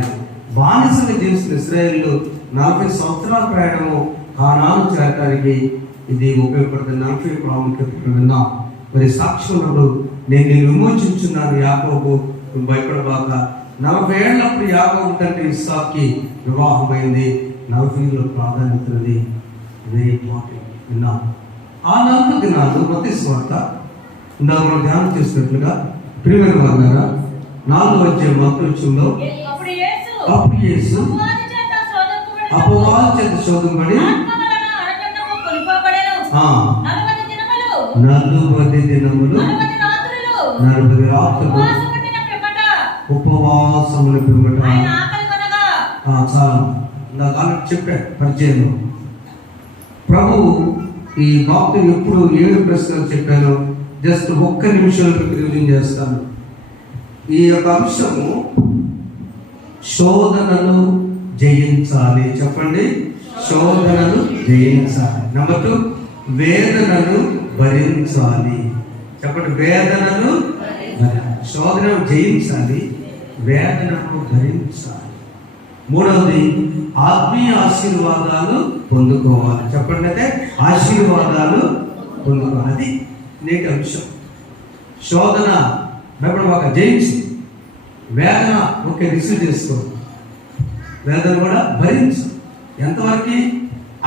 బానిసగా జీవిస్తున్న ఇశ్రాయేలీయులు 40 సంవత్సరాల ప్రయాణము ఆనాడు చేరడానికి ఇది ఉపయోగపడుతుంది. 40 ప్రాముఖ్యత విన్నాం. మరి సాక్షులు నేను విమోచించున్నాను యాకోబు, నువ్వు భయపడబాక. 40 ఏళ్ళప్పుడు యాకోబు తండ్రి ఇస్సాకుకి వివాహమైంది. 40లో ప్రాధాన్యతది వెరీ ఇంపార్టెంట్ విన్నాం. ఆ 40 దినాలు మత్తయి సువార్త ఇందాక మనం ధ్యానం చేసినట్లుగా ప్రియమైన వారులారా 4వ అధ్యాయం వాక్యంలో అప్పుడు యేసు అపవాది చేత శోధింపబడి 40 దినములు 40 దినములు 40 రాత్రులు 40 రాత్రులు ఉపవాసముండిన పిమ్మట ఉపవాసములు పిమ్మట ఆయన ఆకలి కొనగా చాలు ఇందాక ఆల్రెడీ చెప్పాడు పరిచయంలో. ప్రభు ఈ భక్తులు ఎప్పుడు 7 ప్రశ్నలు చెప్పాను, జస్ట్ 1 నిమిషంలో రివిజన్ చేస్తాను. ఈ యొక్క అంశము శోధనలు జయించాలి. చెప్పండి, శోధనలు జయించాలి. నెంబర్ 2, వేదనలు భరించాలి. చెప్పండి, వేదనలు శోధనలు జయించాలి, వేదనను భరించాలి. 3వది, ఆత్మీయ ఆశీర్వాదాలు పొందుకోవాలి. చెప్పండి, అయితే ఆశీర్వాదాలు పొందుకోవాలి. అది నేటి అంశం. శోధన భయపడబాక, జయించు. వేదన ఓకే రిసీవ్ చేసుకో, వేదన కూడా భరించు. ఎంతవరకు?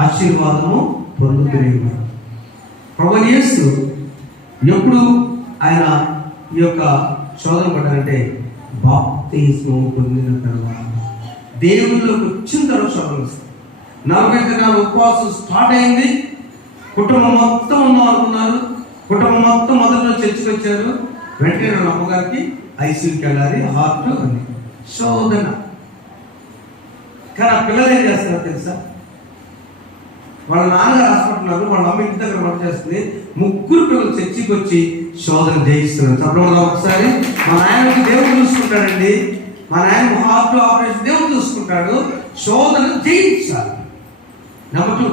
ఆశీర్వాదము పొందుకునేవాడు. ప్రభువు యేసు ఎప్పుడు ఆయన ఈ యొక్క శోధన పడ్డారంటే బాప్తిస్మం పొందిన తర్వాత, దేవుళ్ళలోకి వచ్చిన తర్వాత శోధన వస్తుంది. 40 దినాలు ఉపవాసం స్టార్ట్ అయింది. కుటుంబం మొత్తం ఉందాం అనుకున్నారు. కుటుంబం మొత్తం మొదట్లో చర్చకు వచ్చారు. వెంటనే వాళ్ళ అమ్మగారికి ఐసీయూకి వెళ్ళాలి, హార్ట్ అని శోధన. కానీ ఆ పిల్లలు ఏం చేస్తారో తెలుసా? వాళ్ళ నాన్నగారు హాస్పిటల్, వాళ్ళ అమ్మ ఇంటి దగ్గర వర్క్ చేస్తుంది. 3 పిల్లలు చర్చికి వచ్చి శోధన జయిస్తున్నారు. చెప్పడం ఒకసారి, మా నాయనకి దేవుడు చూసుకుంటాడండి, మా నాయన హార్ట్ ఆపరేషన్ దేవుడు చూసుకుంటాడు. శోధన జయించాలి. నెంబర్ 2,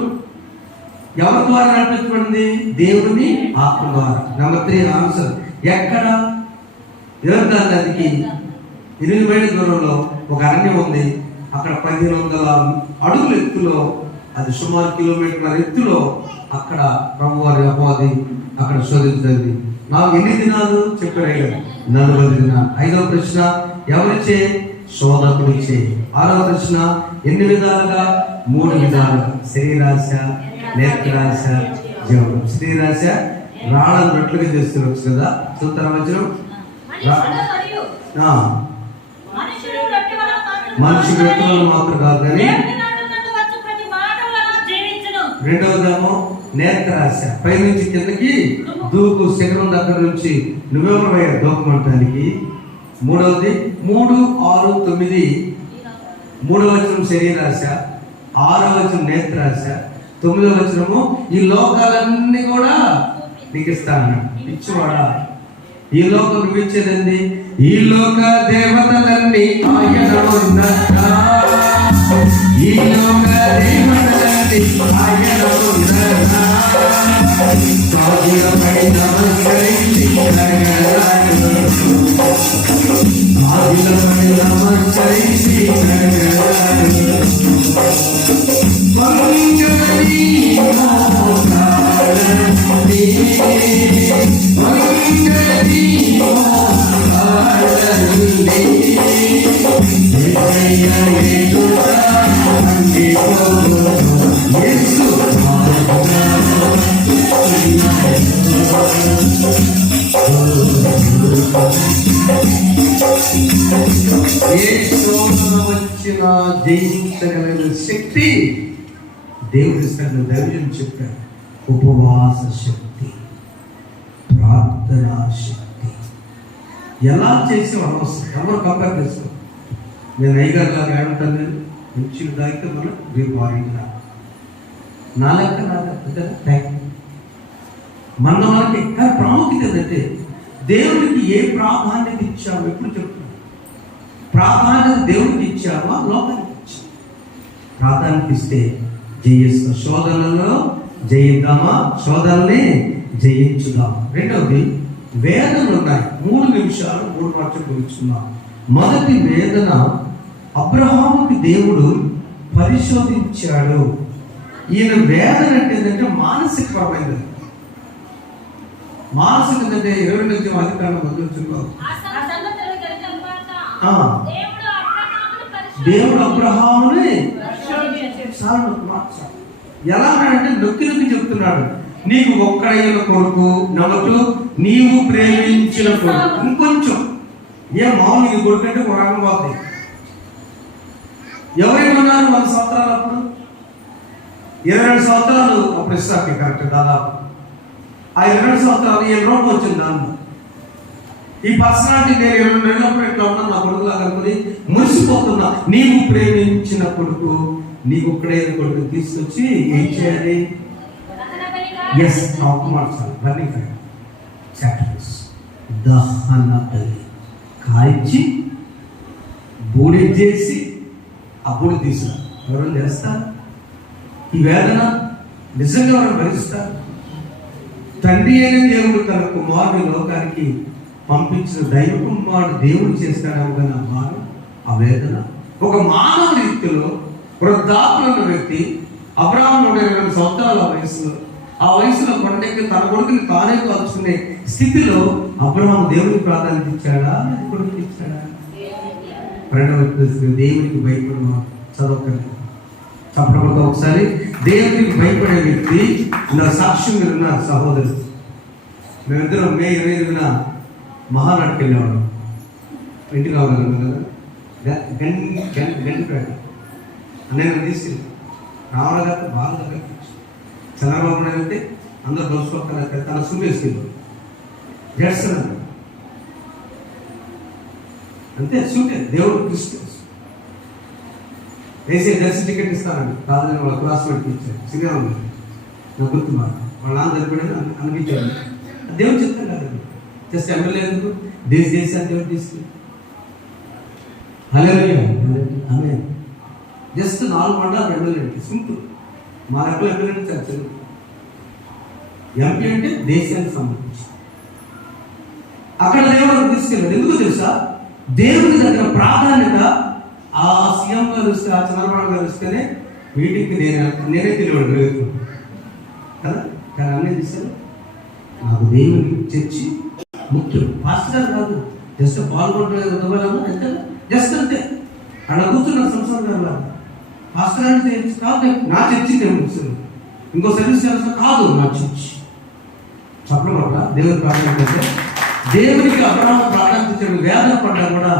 ఎవరి ద్వారా నడిపించబడింది? దేవుడిని ఆత్మ ద్వారా. నెంబర్ 3 ఆన్సర్ ఎక్కడ? యోర్దాను నదికి 8 మైళ్ళ దూరంలో ఒక అరణ్యం ఉంది. అక్కడ 1500 అడుగుల ఎత్తులో, అది సుమారు కిలోమీటర్ల ఎత్తులో అక్కడ ప్రభువారి అపవాది అక్కడ శోధించింది. నాకు ఎన్ని దినాలు చెప్పారు? 40 దినాలు. 5వ ప్రశ్న, ఎవరిచే? శోధకుడిచే. 6వ ప్రశ్న, ఎన్ని విధాలుగా? 3 విధాలుగా. శరీరాశ, నేత్రాశ, జీవనం. శరీరాశ రాళ్ళను రొట్టెలుగా చేస్తున్నారు కదా, చూస్తారా? మధ్యలో మనుషుడు రొట్టె వల్ల మాత్రం కాదు కానీ, రెండవదేమో నేత్రాశ, పైనుంచి కిందకి దూకు, శిఖరం దగ్గర నుంచి నువ్వెవరయ్యా దూకమంటానికి. 3వది 3, 6, 9. 3వ వచనం శరీరాశ, 6వ వచనం నేత్రాశ, 9వ వచనము ఈ లోకాలన్నీ కూడా నీకు ఇస్తాను. ఇచ్చివాడా? ఈ లోకం నువ్వు ఇచ్చేదండి. ఈ లోక దేవతలన్నీ ఆయన ఉన్నదా, ఈ లోక దేవతలన్నీ ఆయన ఉన్నదా, ఆదిలపై నమస్కరించి ఆదిలపై నమస్కరించి వచ్చిన జయించగలిగిన శక్తి దేవుడి స్థాయి దైవం చెప్పారు. ఉపవాస శక్తి, ప్రార్థనా శక్తి. ఎలా చేసి అనవసరం, ఎవరు కంపేర్ చేసుకో. నేను అయ్యగారు లాగా ఏమంటాను, నేను మంచి దాయితే మనం రేపు వారిందా నా లెక్క మన వాళ్ళకి ఎక్కడ ప్రాముఖ్యత ఏంటంటే దేవుడికి ఏ ప్రాధాన్యత ఇచ్చావు. ఎప్పుడు చెప్తున్నాను, ప్రాధాన్యత దేవుడికి ఇచ్చావా లోకానికి ఇచ్చావు? ప్రాధాన్యత ఇస్తే జయిస్తాం. శోధనలో జయిద్దామా, శోధనని జయించుదాం. రెండవది, వేదనలు ఉన్నాయి. 3 నిమిషాలు 3 వాక్యం గురించుకుందాం. మొదటి వేదన, అబ్రహాముకి దేవుడు పరిశోధించాడు. ఈయన వేదన అంటే ఏంటంటే మానసికపరమైనది. మానసిక అంటే 22 అధికారం మొదలుచున్నాం. దేవుడు అబ్రహాముని ఎలా అంటే నొక్కి నొక్కి చెప్తున్నాడు, నీకు ఒక్కడైన కొడుకు, నెంబర్ 2 నీవు ప్రేమించిన కొడుకు. ఇంకొంచెం మామూలు ఈ కొడుకు అంటే ఒక రకం పోతాయి. ఎవరైనా ఉన్నారు 100 సంవత్సరాలు, అప్పుడు 22 సంవత్సరాలు అప్పుడు ఇస్తాకి కరెక్ట్. దాదాపు ఆ 22 సంవత్సరాలు ఏ రోగం వచ్చింది అన్న. ఈ పర్సనాలిటీ నేను 22 నెలలప్పుడు ఎట్లా ఉన్నా నా కొడుకులా కనుకొని మురిసిపోతున్నా. నీవు ప్రేమించిన కొడుకు, నీకు ఒక్కడైన కొడుకు తీసుకొచ్చి ఏం చేయాలి? ఎస్, మార్చాలి. రన్నింగ్ సాక్రిఫైస్, దహన బలి కాల్చి బూడి చేసి అప్పుడు తీసుకురా. ఎవరైనా చేస్తారు? ఈ వేదన నిజంగా ఎవరైనా భరిస్తారు? తండ్రి అయిన దేవుడు తన కుమారుని లోకానికి పంపించిన దైవ కుమారుడు దేవుడు చేస్తాడేమో కానీ ఆ భారం, ఆ వేదన. ఒక మానవ రీతిలో వృద్ధాప్యులు ఉన్న వ్యక్తి అబ్రహాము 120 సంవత్సరాల వయసులో, ఆ వయసులో కొండకి తన కొడుకుని తానే కాల్చుకునే స్థితిలో అబ్రహాము దేవుడికి ప్రాధాన్యత ఇచ్చాడా? కొడుకుని ఇచ్చాడా? దేవునికి భయపడిన చదవకండి. చెప్పడంతో ఒకసారి దేవునికి భయపడే వ్యక్తి నా సాక్ష్యం మీద ఉన్న సహోదరుడు. మేమిద్దరం మే 25న మహానాడుకి వెళ్ళేవాడు. ఇంటికి రావాలి కదా, గండిపేట అన్నయ్య తీసుకెళ్ళి రావణ గారు బాగా దగ్గర చంద్రబాబు నాయుడు అయితే అందరూ దోసుకోవాలి, తన సుమేసుకెళ్ళి చేస్తున్నాడు అంతే. సూటే దేవుడు క్రిస్టియన్స్ వేసే దర్శన టికెట్ ఇస్తానండి. రాజధాని వాళ్ళ క్లాస్మేట్కి ఇచ్చారు. శ్రీరామ్ గారు నా గుర్తు మాట వాళ్ళ నాన్న చనిపోయిన అనిపించాడు. దేవుడు చెప్తాను కదండి. జస్ట్ ఎమ్మెల్యే ఎందుకు దేశాన్ని దేవుడు తీసుకుని అదే జస్ట్ 4 మండలాలు ఎమ్మెల్యే అంటే సింపుల్. మా రకంలో ఎమ్మెల్యే అంటే చాలా తెలుగు. ఎంపీ అంటే దేశానికి సంబంధించి అక్కడ దేవుడు తీసుకెళ్ళాడు. ఎందుకు తెలుసా? దేవుని దగ్గర ప్రాధాన్యత. ఆ సీఎం గారు వస్తే, ఆ చంద్రబాబు గారు వస్తేనే మీటింగ్కి నేనే తెలియడు కదా. కానీ అన్నీ తీసాను. నాకు దేవుని చర్చి ముఖ్యం. పాస్టర్ కాదు, జస్ట్ పాల్గొంటున్నాను ఎంత జస్ట్ అంతే. అక్కడ కూర్చున్న సంవత్సరం గారు పాస్టర్ అంటే కాదు, నా చర్చి దేవుడు. ఇంకో సర్వీస్ చేస్తా కాదు, నా చర్చి. చెప్పడం వల్ల దేవుని ప్రాధాన్యత. దేవునికి అబ్రహాము ప్రాధాన్యత ఇచ్చాడు. వేదన పడ్డా కూడా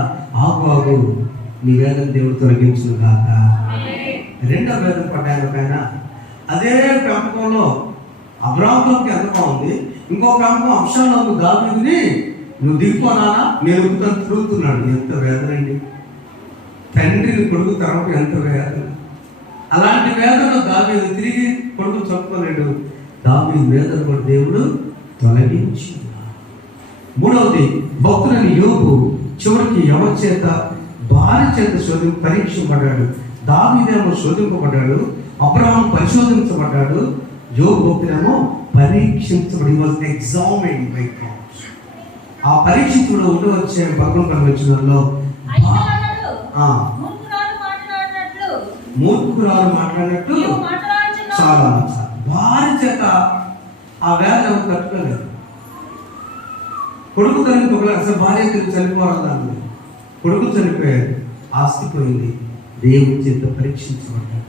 ఆగు నీ వేదన దేవుడు తొలగించును కాక. రెండో వేదన పడ్డాను పైన అదే పెంపకంలో అబ్రహాముకి ఎంత బాగుంది. ఇంకో పెంపకం అంశాలను దావీదుని నువ్వు దిక్కునానా నేను తిరుగుతున్నాడు. ఎంత వేదన అండి! తండ్రిని కొడుకు తరపు ఎంత వేదన. అలాంటి వేదన దావీదు తిరిగి కొడుకు చెప్పుకోలేడు. దావీదు వేదన కూడా దేవుడు తొలగించి. మూడవది, భక్తులని యోబు చివరికి ఎవరి చేత? భార్య చేత పరీక్షింపబడ్డాడు. దావీదేమో శోధింపబడ్డాడు. అబ్రహాము పరిశోధించబడ్డాడు. యోబు భక్తుడేమో పరీక్షించబడి ఎగ్జామిన్ బై గాడ్. ఆ పరీక్షితుడు వచ్చే 11 వచ్చినంలో మూర్ఖురాలు మాట్లాడినట్టు చాలా భార్య చేత ఆ వేదన తట్టుకోలేదు. కొడుకు చనిపోగల అసలు భార్య చనిపోవాలి. కొడుకు చనిపోయాడు, ఆస్తి పోయింది, దేవుడి చేత పరీక్షించబడ్డాడు.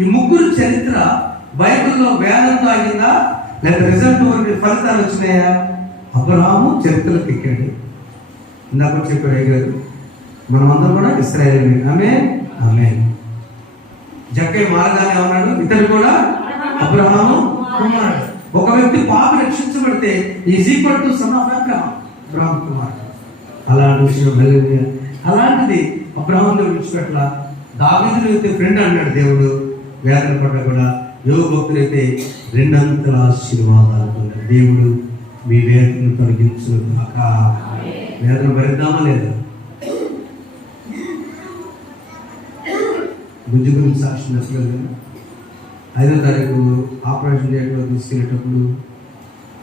ఈ ముగ్గురు చరిత్ర బైబిల్లో వేదంతో ఆగిందా లేదా రిజల్ట్ ఫలితాలు వచ్చినాయా? అబ్రహాము చరిత్రలోకి ఎక్కాడు. ఇందాక చెప్పాడు గారు, మనమందరం కూడా ఇశ్రాయేలు. ఆమె జక్కయ్య మారగానే ఉన్నాడు, ఇతడు కూడా అబ్రహాము కుమారుడు. ఒక వ్యక్తి పాప రక్షించబడితే is equal to son of Abraham కుమారుడు. అలాంటి విషయం అలాంటిది అబ్రహాంలో విడిచిపెట్ల. దావీదుని అయితే ఫ్రెండ్ అన్నాడు దేవుడు. వేదన పడ్డ కూడా యోబు భక్తులైతే 2 అంతల ఆశీర్వాదాలు పొందారు. దేవుడు మీ వేదనను తొలగించును కాక. వేదన భరిద్దామా లేదా? గుజ్జు గురించి సాక్షి నచ్చలేదు. 5వ తారీఖు ఆపరేషన్ థియేటర్లో తీసుకెళ్ళేటప్పుడు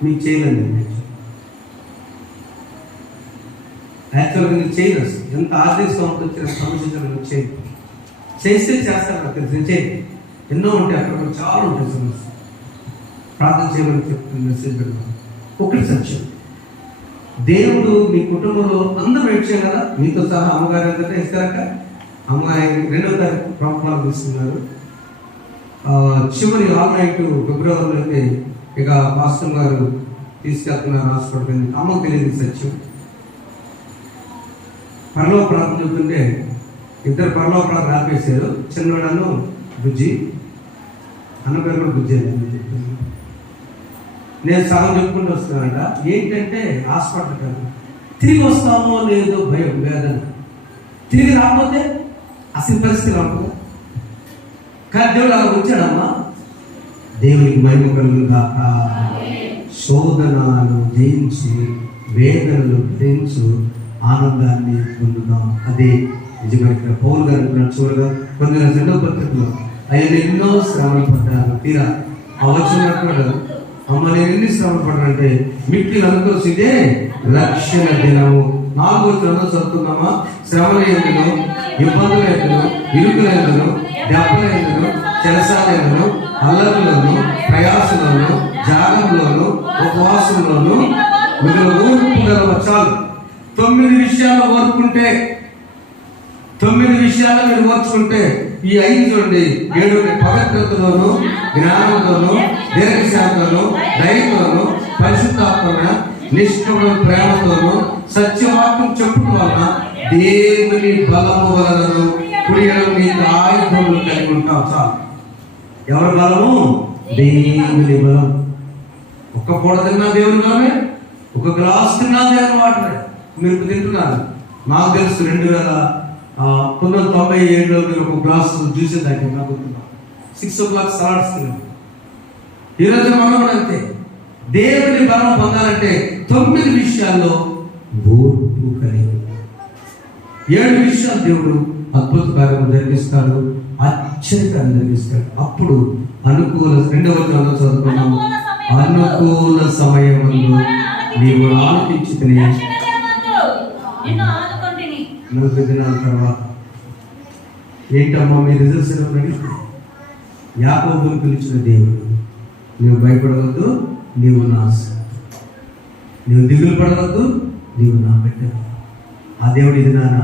మీకు చేయలేండి. యాక్చువల్గా మీరు చేయరు. ఎంత ఆర్థిక సమస్య వచ్చిన సమస్య చేస్తే చేస్తారు. నాకు తెలిసి చేయండి. ఎన్నో ఉంటాయి, అక్కడ చాలా ఉంటాయి సమస్య. ప్రార్థన చేయమని చెప్తున్న మెసేజ్ పెడతాను. ఒకటి సత్యం, దేవుడు మీ కుటుంబంలో అందరూ వెయిట్ చేయాలి కదా. మీతో సహా అమ్మగారు ఎంత ఇస్తారక. అమ్మాయి 2వ తారీఖు ప్రోగ్రాం తీసుకున్నారు. చివరి ఆల్ నైట్ ఫిబ్రవరిలో అయితే ఇక పాస్టర్ గారు తీసుకెళ్తున్నారు హాస్పిటల్. అమ్మకు తెలియదు సత్యం. పరలోక ప్రార్థన చెప్తుంటే 2 పరలోక ప్రార్థన ఆపేశారు. చిన్నవాడను బుజ్జి, అన్న పేరు కూడా బుజ్జి. నేను సగం చెప్పుకుంటూ వస్తున్నానంట. ఏంటంటే హాస్పిటల్ కాదు, తిరిగి వస్తామో లేదో భయం, వేదన. తిరిగి రాకపోతే అసలు పరిస్థితి రాకపోతే, కానీ దేవుడు అలా వచ్చాడమ్మా. దేవునికి మహిమ కలుగును గాక. శోధనలు జయించి వేదనలు జయించు ఆనందాన్ని పొందుదాం. అదే నిజమైన ఇక్కడ పౌలు గారు అంటున్నాడు. చూడగా కొన్ని 2వ పత్రికలో ఆయన ఎన్నో శ్రమలు పడ్డారు. తీరా అవచ్చినప్పుడు అమ్మ నేను ఎన్ని శ్రమలు పడ్డానంటే మిక్కిలి అనుకోసిందే రక్షణ దినము. 4వ వచనంలో చదువుతున్నామా? శ్రమలు ఎందును, ఇబ్బందులు ఎందును, ఇరుకులు ఎందును, దెబ్బలు ఎందును, చెరసాలను, అల్లర్లోను, ప్రయాసంలోను, జాగంలోను, ఉపవాసంలోను మీరు ఓర్పు గలవ. చాలు. 9 విషయాల్లో ఓర్పుంటే, 9 విషయాల్లో మీరు ఓర్చుకుంటే ఈ 5 చూడండి. 7 పవిత్రతలోను, జ్ఞానంలోను, దీర్ఘశాంతలోను, దయతోను, పరిశుద్ధాత్మన, నిష్కపట ప్రేమతోను, సత్యవాక్యం చెప్పుట వలన దేవుని బలము వలనను కుడియడం నీకు ఆయుధములు కలిగి ఉంటావు. చాలు. ఎవరి బలము? దేవుని బలం. ఒక్క పూట తిన్నా దేవుని బలమే, ఒక గ్లాస్ తిన్నా దేవుని వాటరే. మీరు తింటున్నారు. నాకు తెలుసు 1997లో మీరు ఒక గ్లాస్ జ్యూస్ తాగి నాకు 6 o'clock సలాడ్స్ తిన్నాను. ఈరోజు మనం కూడా అంతే. దేవుని బలం పొందాలంటే 9 విషయాల్లో ఓర్పు కలిగి, 7 విషయాలు దేవుడు అద్భుత కార్యం జరిగిస్తాడు, ఆశ్చర్యకార్యం జరిగిస్తాడు. అప్పుడు అనుకూల 2వ వచనంలో చదువుకున్నాము. అనుకూల సమయమందు నీవు ఆలోచించుకుని 40 దినాల తర్వాత ఏంటమ్మా మీ రిజల్ట్స్ అడిగితే యాకోబును పిలిచిన దేవుడు, నీవు భయపడవద్దు, నీవు నా నీవు దిగులు పడవద్దు, నీవు నా బిడ్డ. ఆ దేవుడు ఇది నాన్న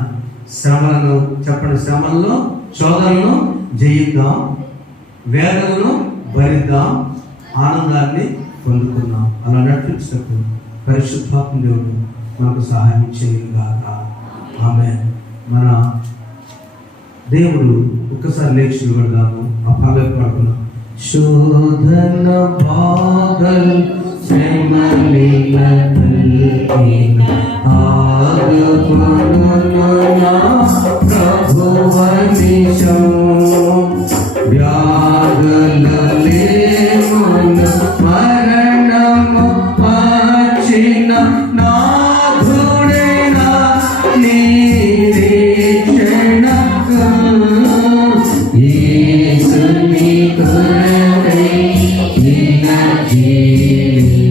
శ్రమలను చెప్పండి, శ్రమలను శోధనలను జయిద్దాం, వేదనను భరిద్దాం, ఆనందాన్ని పొందుకుందాం. అలా నడిపించినప్పుడు పరిశుద్ధాత్మ దేవుడు మనకు సహాయం చేయగాక. ఆమె మన దేవుడు ఒక్కసారి లేచి నిలబడదాము. ఆ పాటలు పాడుకున్నాం. శోధన బాధల్ మరణము మార్చిన నాథుడేనా నిరీక్షణ యేసుని కొరకై నిన్న జీవించిన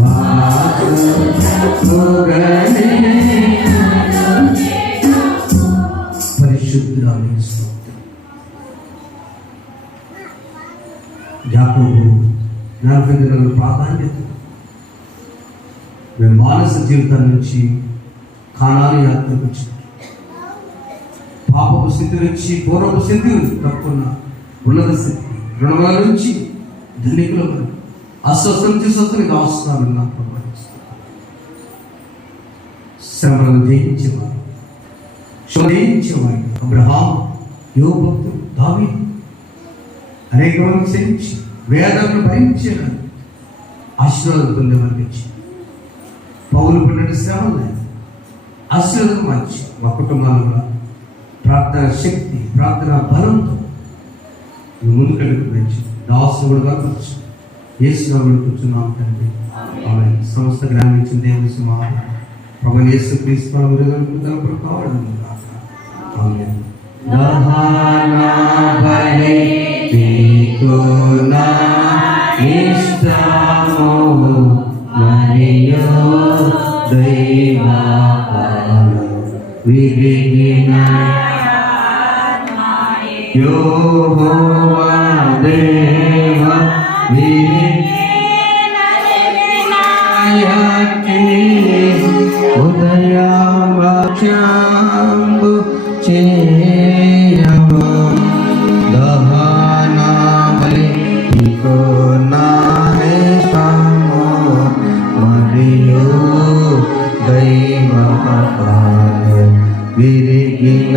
భాగ్యుడనే. పరిశుద్ధురాలిని స్తోత్రం. యాకోబు 40 దినాల ప్రాధాన్యత. మేము మానస జీవితం నుంచి కానాను యాత్రకు వచ్చాం. పాపపు స్థితి నుంచి పూర్వపు స్థితి తప్పున్న ఉన్నత స్థితి, రుణముల నుంచి ధనికుల అస్వస్థ నుంచి స్వస్థని అవసరాలు శ్రమలను జయించేవారు, శోధించేవారు. అబ్రహాము, యోబు భక్తుడు, దావీదు అనేక మంది క్షమించి వేదనను భరించిన ఆశీర్వాదం పొందేవారికి ఇచ్చి పౌలు పడిన శ్రమలు ఆశీర్వాదం మంచి మా కుటుంబాలు కూడా ప్రార్థన శక్తి, ప్రార్థన బలంతో ముందు కలుగుతుంది. దాసులు కూడా కలపచ్చు. యేసునామములో కూర్చున్నాం తండ్రి. ఆమేన్. సమస్త గ్రామించిన దేవుని సుమారు ప్రభు యేసు క్రీస్తు కలుపు కావడం. ఆమేన్. దహానా బలి నీకునా ఇష్టము మరియో దైవాలు విరిగిన యెహోవా దేవ విరిగినయకి ఉదయవాక్యంబు చేయము దహనా బలి నీకునానేశము మరియో దైవపాలు విరిగిన